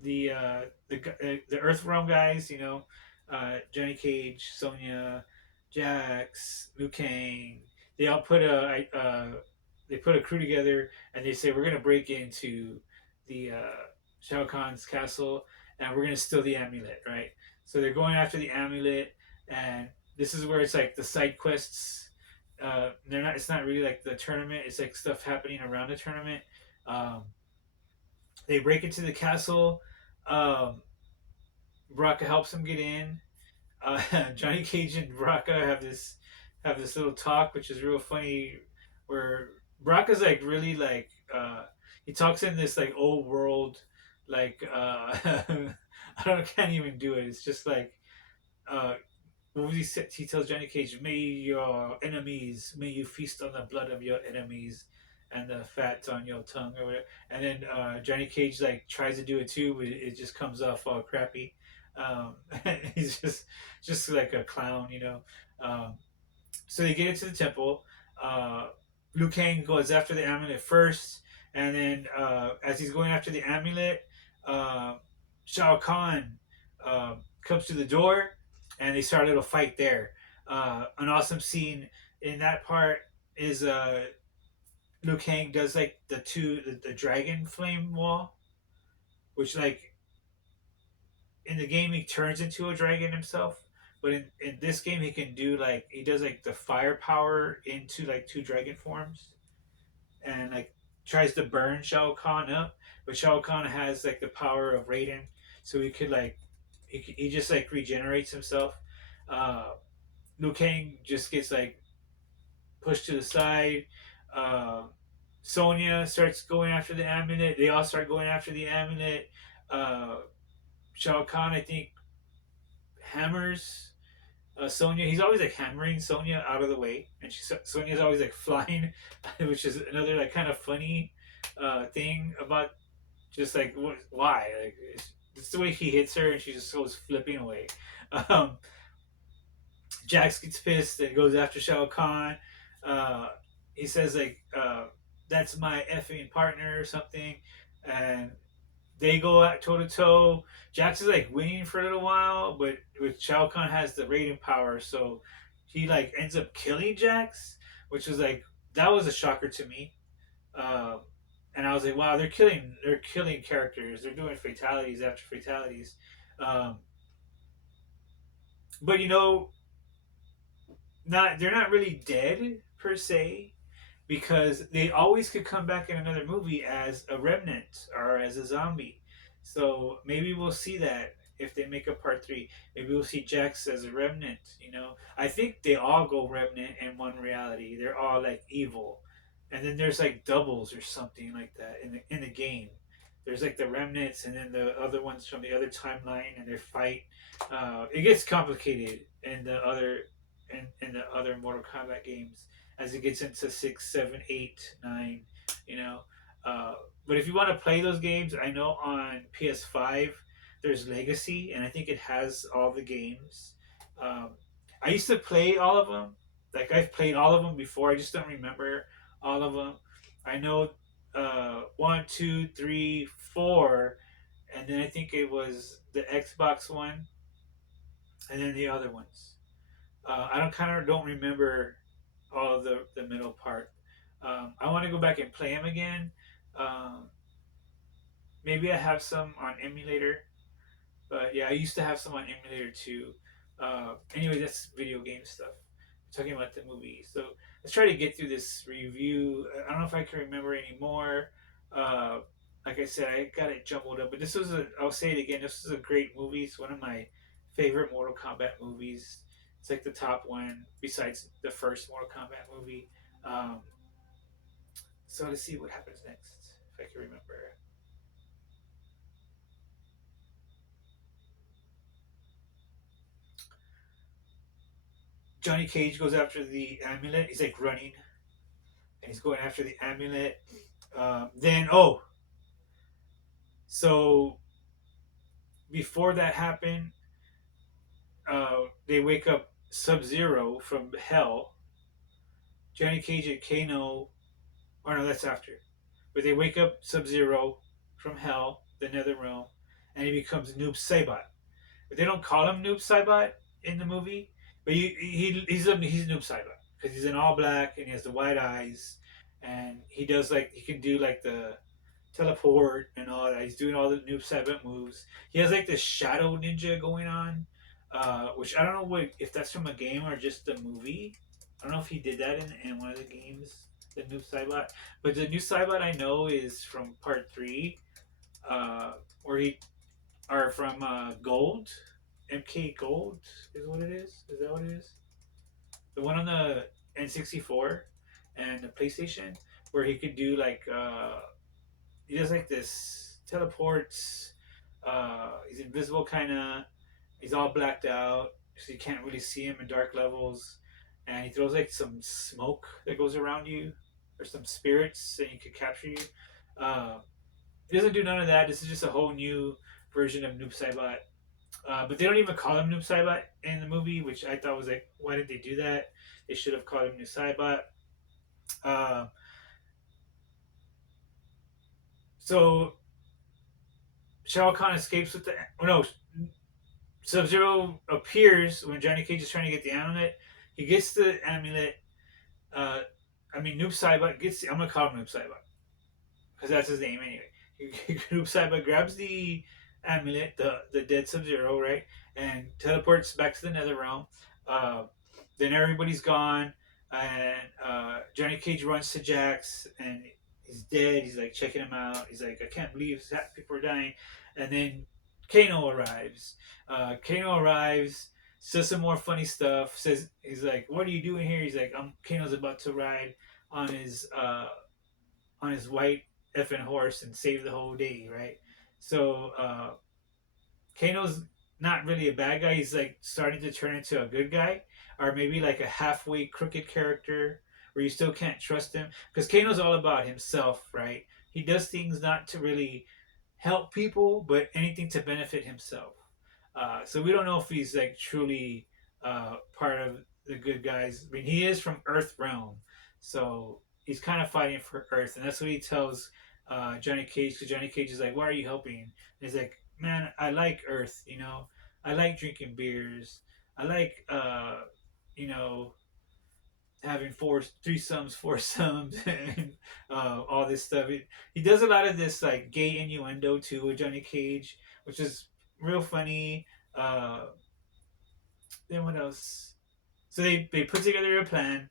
the Earth Realm guys, you know, Johnny Cage, Sonya, Jax, Liu Kang, they all they put a crew together and they say we're gonna break into the Shao Kahn's castle and we're gonna steal the amulet, right? So they're going after the amulet, and this is where it's like the side quests. They're not. It's not really like the tournament. It's like stuff happening around the tournament. Um, they break into the castle. Um, Baraka helps them get in. Johnny Cage and Baraka have this little talk, which is real funny, where Baraka's like really like he talks in this like old world like I don't can't even do it. It's just like uh, what was he tells Johnny Cage, "May your enemies, may you feast on the blood of your enemies, and the fat on your tongue," or whatever. And then Johnny Cage like tries to do it too, but it just comes off all crappy. Um, he's just like a clown, you know. Um, so they get into the temple. Liu Kang goes after the amulet first, and then as he's going after the amulet, uh, Shao Kahn comes to the door, and they start a little fight there. An awesome scene in that part is Liu Kang does like the dragon flame wall, which like in the game he turns into a dragon himself. But in this game he can do like he does like the firepower into like two dragon forms and like tries to burn Shao Kahn up, but Shao Kahn has like the power of Raiden, so he could like he just like regenerates himself. Uh, Liu Kang just gets like pushed to the side. Uh, Sonya starts going after the amulet. They all start going after the amulet. Uh, Shao Kahn, I think, hammers Sonya. He's always like hammering Sonya out of the way, and Sonya's always like flying, which is another like kind of funny thing about just like why like it's the way he hits her, and she just goes flipping away. Um, Jax gets pissed and goes after Shao Kahn. Uh, he says like that's my effing partner or something, and they go out toe to toe. Jax is like winning for a little while, but with Shao Kahn has the rating power, so he like ends up killing Jax, which was like that was a shocker to me. Um, and I was like, wow, they're killing characters. They're doing fatalities after fatalities. Um, but you know, not they're not really dead per se because they always could come back in another movie as a remnant or as a zombie. So maybe we'll see that if they make a part three. Maybe we'll see Jax as a remnant. You know, I think they all go remnant in one reality. They're all like evil, and then there's like doubles or something like that in the game. There's like the remnants, and then the other ones from the other timeline, and they fight. It gets complicated in the other Mortal Kombat games as it gets into 6, 7, 8, 9. You know, uh, but if you want to play those games, I know on PS5 there's Legacy, and I think it has all the games. Um, I used to play all of them. Like I've played all of them before. I just don't remember all of them. I know 1, 2, 3, 4, and then I think it was the Xbox one, and then the other ones. I don't remember all of the middle part. I want to go back and play them again. Um, Maybe I have some on emulator, but yeah, I used to have some on emulator too. Anyway, that's video game stuff. I'm talking about the movie. So let's try to get through this review. I don't know if I can remember any more. Uh, like I said, I got it jumbled up, but I'll say it again, this was a great movie. It's one of my favorite Mortal Kombat movies. It's like the top one besides the first Mortal Kombat movie. Um, so let's see what happens next, if I can remember. Johnny Cage goes after the amulet. He's like running, and he's going after the amulet. Then, so before that happened, they wake up Sub Zero from hell. Johnny Cage and Kano, or no, that's after. But they wake up Sub Zero from hell, the Nether Realm, and he becomes Noob Saibot. But they don't call him Noob Saibot in the movie, but he's Noob Saibot because he's in all black and he has the white eyes, and he does like he can do like the teleport and all that. He's doing all the Noob Saibot moves. He has like this shadow ninja going on, which I don't know if that's from a game or just the movie. I don't know if he did that in one of the games, the Noob Saibot. But the new Saibot I know is from Part Three, where he are from Gold. MK Gold is what it is. Is that what it is? The one on the N64 and the PlayStation, where he could do like he does like this teleports. He's invisible, kind of. He's all blacked out, so you can't really see him in dark levels. And he throws like some smoke that goes around you, or some spirits that you could capture you. Uh, he doesn't do none of that. This is just a whole new version of Noob Saibot. But they don't even call him Noob Saibot in the movie, which I thought was like, why did they do that? They should have called him Noob Saibot. Uh, so Shao Kahn escapes with the. Oh no, Sub Zero appears when Johnny Cage is trying to get the amulet. He gets the amulet. Uh, Noob Saibot gets. I'm gonna call him Noob Saibot because that's his name anyway. Noob Saibot grabs the amulet, the dead Sub Zero, right, and teleports back to the Nether Realm. Uh, then everybody's gone, and Johnny Cage runs to Jax, and he's dead. He's like checking him out. He's like, I can't believe people are dying. And then Kano arrives. Kano arrives, says some more funny stuff. Says he's like, "What are you doing here?" He's like, Kano's about to ride on his white effing horse and save the whole day, right? So Kano's not really a bad guy. He's like starting to turn into a good guy, or maybe like a halfway crooked character where you still can't trust him. Because Kano's all about himself, right? He does things not to really help people, but anything to benefit himself. So we don't know if he's like truly part of the good guys. I mean, he is from Earth Realm, so he's kind of fighting for Earth, and that's what he tells Johnny Cage. Because Johnny Cage is like, "Why are you helping?" And he's like, "Man, I like Earth. You know, I like drinking beers. I like you know, having threesomes, foursomes, and all this stuff." He does a lot of this like gay innuendo too with Johnny Cage, which is real funny. Uh, then what else? So they put together a plan.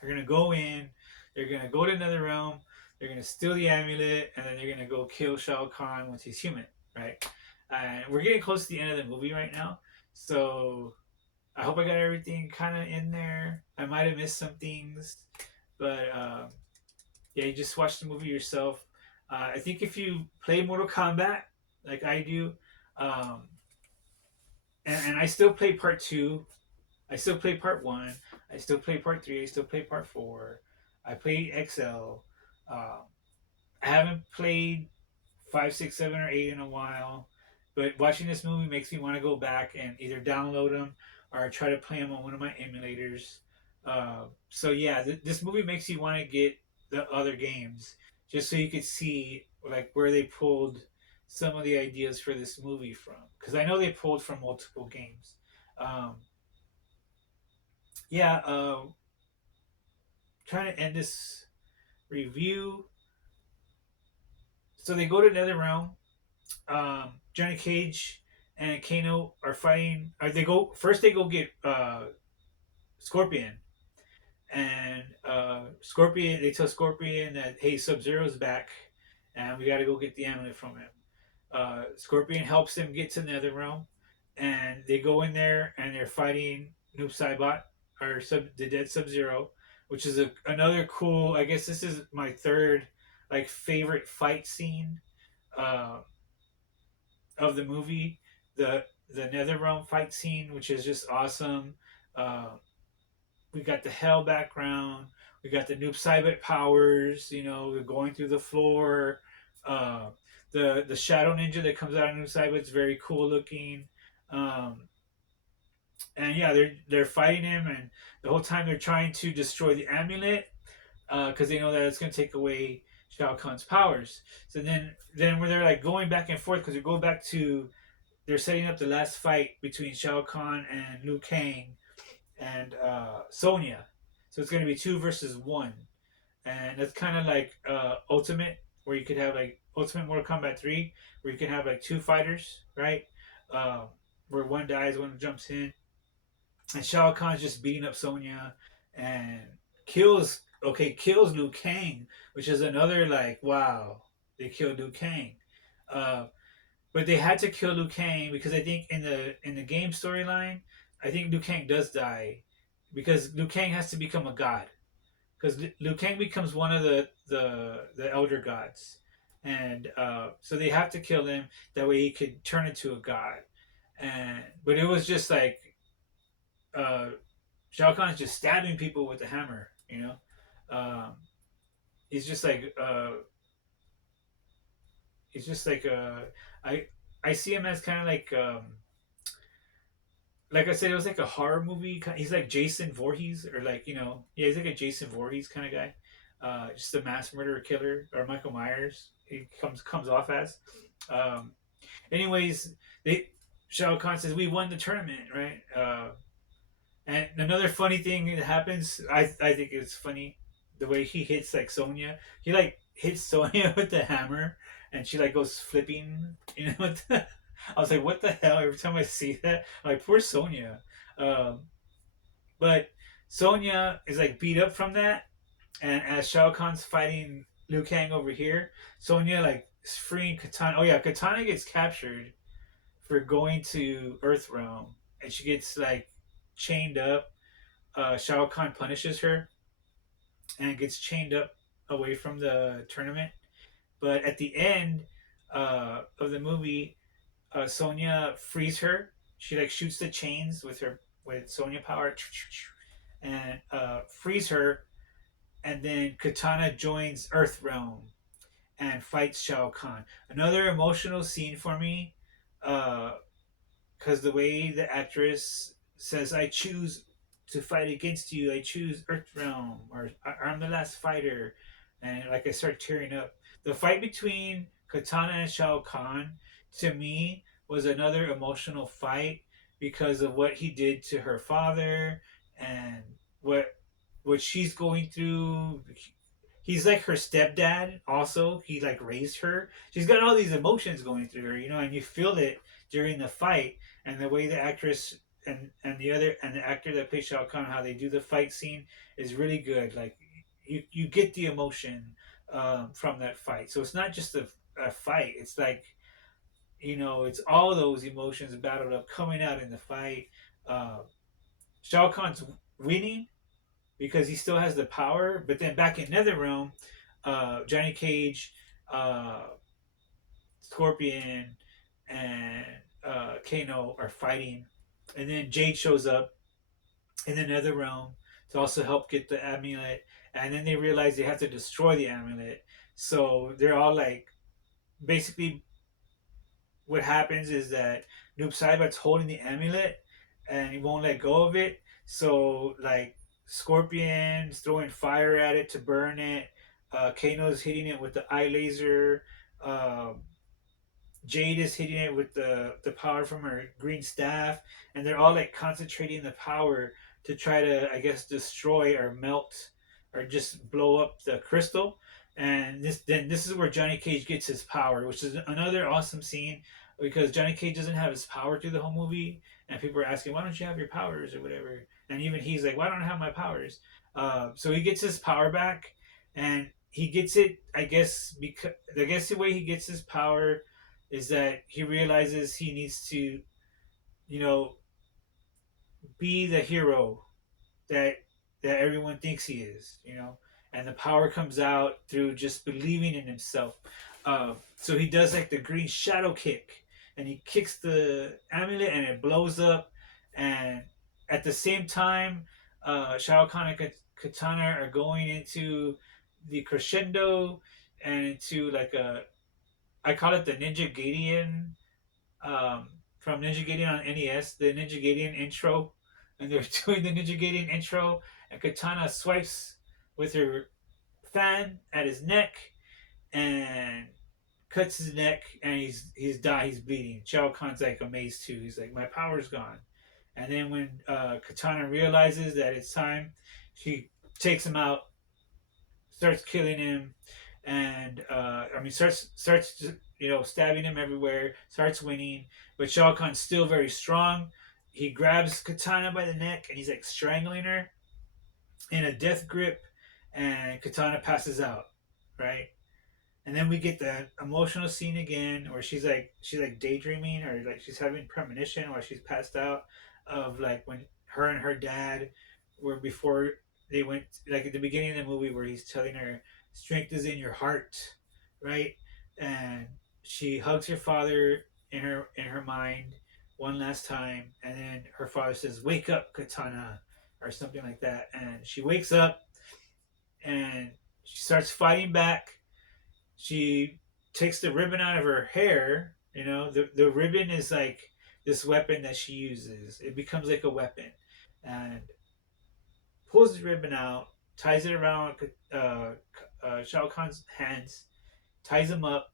They're gonna go in. They're gonna go to another realm. They're gonna steal the amulet, and then they're gonna go kill Shao Kahn once he's human, right? And we're getting close to the end of the movie right now, so I hope I got everything kind of in there. I might have missed some things, but yeah, you just watch the movie yourself. I think if you play Mortal Kombat like I do, um, and I still play part two, I still play part one, I still play part three, I still play part four, I play XL. I haven't played five, six, seven, or eight in a while. But watching this movie makes me want to go back and either download them or try to play them on one of my emulators. So yeah, this movie makes you want to get the other games just so you could see like where they pulled some of the ideas for this movie from. Because I know they pulled from multiple games. Um, yeah, trying to end this review. So they go to another realm. Johnny Cage and Kano are fighting. Or they go first. They go get Scorpion, and Scorpion. They tell Scorpion that hey, Sub Zero's back, and we got to go get the amulet from him. Scorpion helps him get to the Nether Realm, and they go in there and they're fighting Noob Saibot or the Dead Sub Zero, which is another cool. I guess this is my third like favorite fight scene. Uh, of the movie, the the NetherRealm fight scene, which is just awesome. Uh, we got the hell background. We got the Noob Saibot powers. You know, going through the floor. Uh, the Shadow Ninja that comes out of Noob Saibot is very cool looking. Um, and yeah, they're fighting him, and the whole time they're trying to destroy the amulet because they know that it's going to take away Shao Kahn's powers. So then where they're like going back and forth because they go back to they're setting up the last fight between Shao Kahn and Liu Kang and Sonya. So it's going to be two versus one, and that's kind of like Ultimate, where you could have like Ultimate Mortal Kombat 3, where you can have like two fighters, right? Um, where one dies, one jumps in, and Shao Kahn's just beating up Sonya and kills Liu Kang, which is another like wow, they killed Liu Kang. Uh, but they had to kill Liu Kang because I think in the game storyline, I think Liu Kang does die because Liu Kang has to become a god because Liu Kang becomes one of the elder gods, and so they have to kill him that way he could turn into a god. And but it was just like uh, Shao Kahn's just stabbing people with the hammer, you know. Um, he's just like he's just like I I see him as kind of like I said, it was like a horror movie. He's like Jason Voorhees, or like yeah, he's like a Jason Voorhees kind of guy. Just a mass murderer killer, or Michael Myers. He comes off as. Um, anyways, they Shao Kahn says we won the tournament, right? And another funny thing that happens, I think it's funny, the way he hits like Sonya. He like hits Sonya with the hammer, and she like goes flipping. I was like, what the hell? Every time I see that, I'm like poor Sonya. Um, but Sonya is like beat up from that, and as Shao Kahn's fighting Liu Kang over here, Sonya like is freeing Katana. Oh yeah, Katana gets captured for going to Earthrealm, and she gets like chained up. Shao Kahn punishes her and gets chained up away from the tournament. But at the end of the movie, Sonya frees her. She like shoots the chains with Sonya power, and frees her. And then Katana joins Earthrealm and fights Shao Kahn. Another emotional scene for me, because the way the actress says, "I choose to fight against you. I choose Earthrealm, or I'm the last fighter," and like I start tearing up. The fight between Katana and Shao Kahn, to me, was another emotional fight because of what he did to her father and what what she's going through. He's like her stepdad. Also, he like raised her. She's got all these emotions going through her, and you feel it during the fight, and the way the actress and the actor that plays Shao Kahn, how they do the fight scene is really good. Like you get the emotion from that fight. So it's not just a fight. It's like It's all those emotions battled up coming out in the fight. Uh, Shao Kahn's winning because he still has the power, but then back in NetherRealm, Johnny Cage, uh, Scorpion, and Kano are fighting, and then Jade shows up in another realm to also help get the amulet, and then they realize they have to destroy the amulet. So they're all like, basically, what happens is that Noob Saibot's holding the amulet, and he won't let go of it. So like Scorpion's throwing fire at it to burn it. Kano's hitting it with the eye laser. Um, Jade is hitting it with the power from her green staff, and they're all like concentrating the power to try to, I guess, destroy or melt or just blow up the crystal. And this is where Johnny Cage gets his power, which is another awesome scene because Johnny Cage doesn't have his power through the whole movie, and people are asking, "Why don't you have your powers?" or whatever, and even he's like, "Why don't I have my powers?" So he gets his power back, and he gets it, I guess the way he gets his power is that he realizes he needs to, you know, be the hero that everyone thinks he is. And the power comes out through just believing in himself. So he does like the green shadow kick, and he kicks the amulet, and it blows up. And at the same time, Shao Kahn and Katana are going into the crescendo and into like I call it the Ninja Gaiden, from Ninja Gaiden on NES, the Ninja Gaiden intro, and they're doing the Ninja Gaiden intro, and Katana swipes with her fan at his neck and cuts his neck, and he's bleeding. Shao Kahn's like amazed too. He's like, my power's gone. And then when Katana realizes that it's time, she takes him out, starts killing him, and starts stabbing him everywhere, starts winning, but Shao Kahn's still very strong. He grabs Katana by the neck, and he's like strangling her in a death grip, and Katana passes out, right? And then we get the emotional scene again where she's like daydreaming, or like she's having premonition while she's passed out, of like when her and her dad were before they went, like at the beginning of the movie where he's telling her strength is in your heart, right? And she hugs her father in her mind one last time, and then her father says, "Wake up, Katana," or something like that. And she wakes up, and she starts fighting back. She takes the ribbon out of her hair. The ribbon is like this weapon that she uses. It becomes like a weapon, and pulls the ribbon out, ties it around Shao Kahn's hands, ties him up,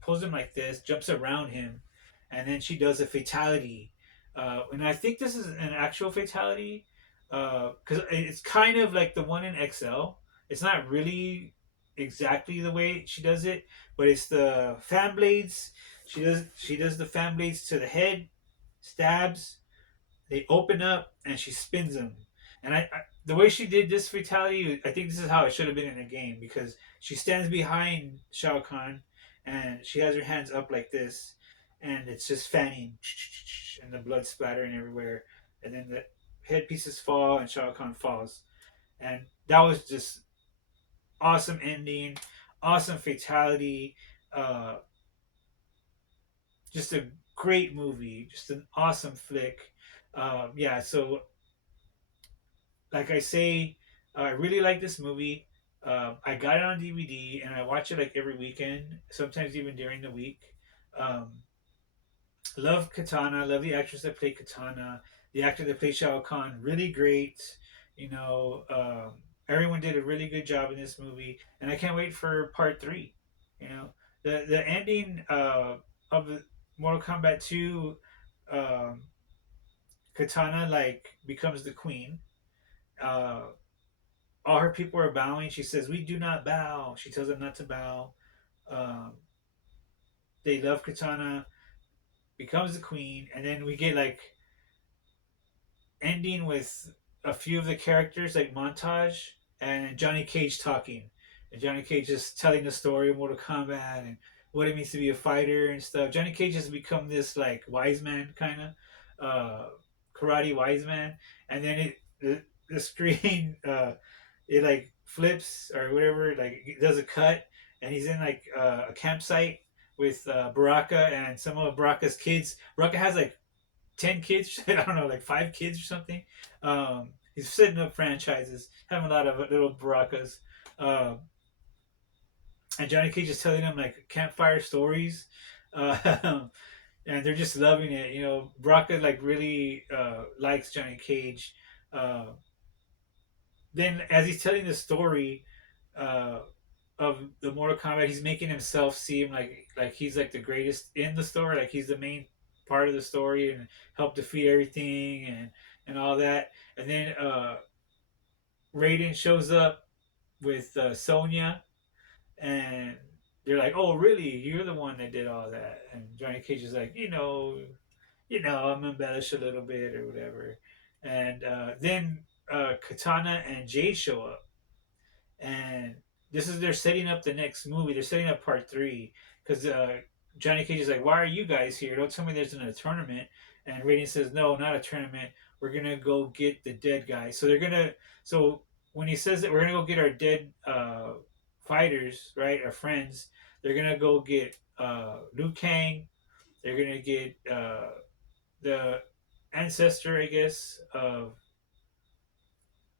pulls him like this, jumps around him, and then she does a fatality. And I think this is an actual fatality, because it's kind of like the one in XL. It's not really exactly the way she does it, but it's the fan blades. She does the fan blades to the head, stabs, they open up, and she spins them. And the way she did this fatality, I think this is how it should have been in a game, because she stands behind Shao Kahn, and she has her hands up like this, and it's just fanning, and the blood splattering everywhere, and then the headpieces fall, and Shao Kahn falls, and that was just awesome ending, awesome fatality, uh, just a great movie, just an awesome flick. Yeah, so like I say, I really like this movie. I got it on DVD, and I watch it like every weekend, sometimes even during the week. Um, love Katana, love the actress that played Katana, the actor that played Shao Kahn, really great. Everyone did a really good job in this movie, and I can't wait for part three. The ending of the Mortal Kombat 2, um, Katana like becomes the queen. Uh, all her people are bowing. She says, "We do not bow." She tells them not to bow. Um, they love Katana, becomes the queen, and then we get like ending with a few of the characters like montage and Johnny Cage talking, and Johnny Cage is telling the story of Mortal Kombat, and what it means to be a fighter and stuff. Johnny Cage has become this like wise man kind of karate wise man, and then the screen it like flips or whatever, like it does a cut, and he's in like a campsite with Baraka and some of Baraka's kids. Baraka has like 10 kids, I don't know, like 5 kids or something. He's setting up franchises, having a lot of little Barakas. Uh, and Johnny Cage is telling them like campfire stories. Uh, and they're just loving it. You know, Baraka like really likes Johnny Cage. Uh, then as he's telling the story uh, of the Mortal Kombat, he's making himself seem like he's like the greatest in the story, like he's the main part of the story and help defeat everything and all that. And then Raiden shows up with Sonya, and they're like, "Oh, really? You're the one that did all that?" And Johnny Cage is like, I'm embellished a little bit or whatever. And then Katana and Jade show up, and this is they're setting up the next movie. They're setting up part three because Johnny Cage is like, "Why are you guys here? Don't tell me there's a tournament." And Raiden says, "No, not a tournament. We're gonna go get the dead guy." So they're gonna. So when he says that we're gonna go get our dead fighters, right, our friends, they're gonna go get Liu Kang. They're gonna get the ancestor, I guess, of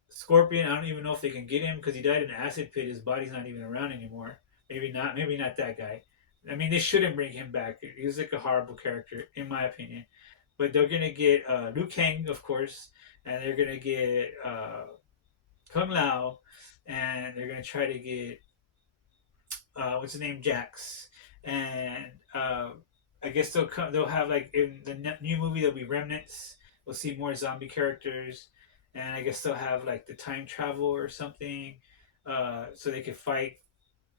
Scorpion. I don't even know if they can get him because he died in an acid pit. His body's not even around anymore. Maybe not. Maybe not that guy. I mean, they shouldn't bring him back. He was like a horrible character, in my opinion. But they're gonna get Liu Kang, of course, and they're gonna get Kung Lao, and they're gonna try to get what's his name, Jax, and I guess they'll have like in the new movie there'll be remnants. We'll see more zombie characters, and I guess they'll have like the time travel or something, so they can fight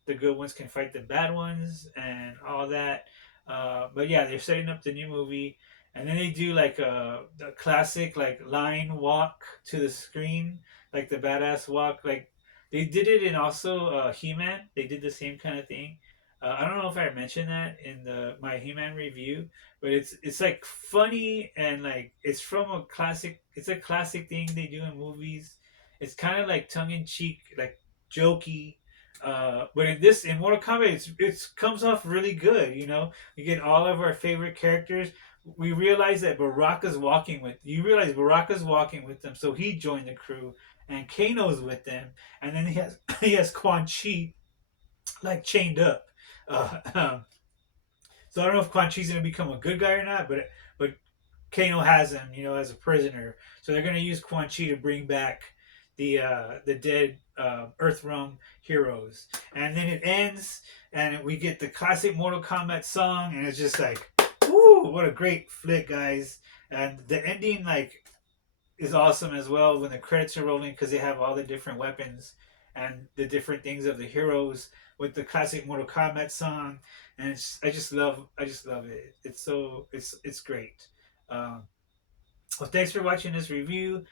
the good ones can fight the bad ones and all that. But yeah, they're setting up the new movie, and then they do like the classic like line walk to the screen, like the badass walk. Like they did it in also He-Man. They did the same kind of thing. I don't know if I mentioned that in the my He-Man review, but it's like funny and like it's from a classic. It's a classic thing they do in movies. It's kind of like tongue in cheek, like jokey, but in Mortal Kombat, it comes off really good. You know, you get all of our favorite characters. We realize that Baraka's walking with. You realize Baraka's walking with them, so he joined the crew, and Kano's with them, and then he has he has Quan Chi like chained up. Uh, so I don't know if Quan Chi's gonna become a good guy or not, but Kano has him, as a prisoner. So they're gonna use Quan Chi to bring back the dead Earthrealm heroes. And then it ends, and we get the classic Mortal Kombat song, and it's just like, woo, what a great flick, guys! And the ending like is awesome as well when the credits are rolling because they have all the different weapons and the different things of the heroes with the classic Mortal Kombat song, and I just love it. It's great. Um, well, thanks for watching this review.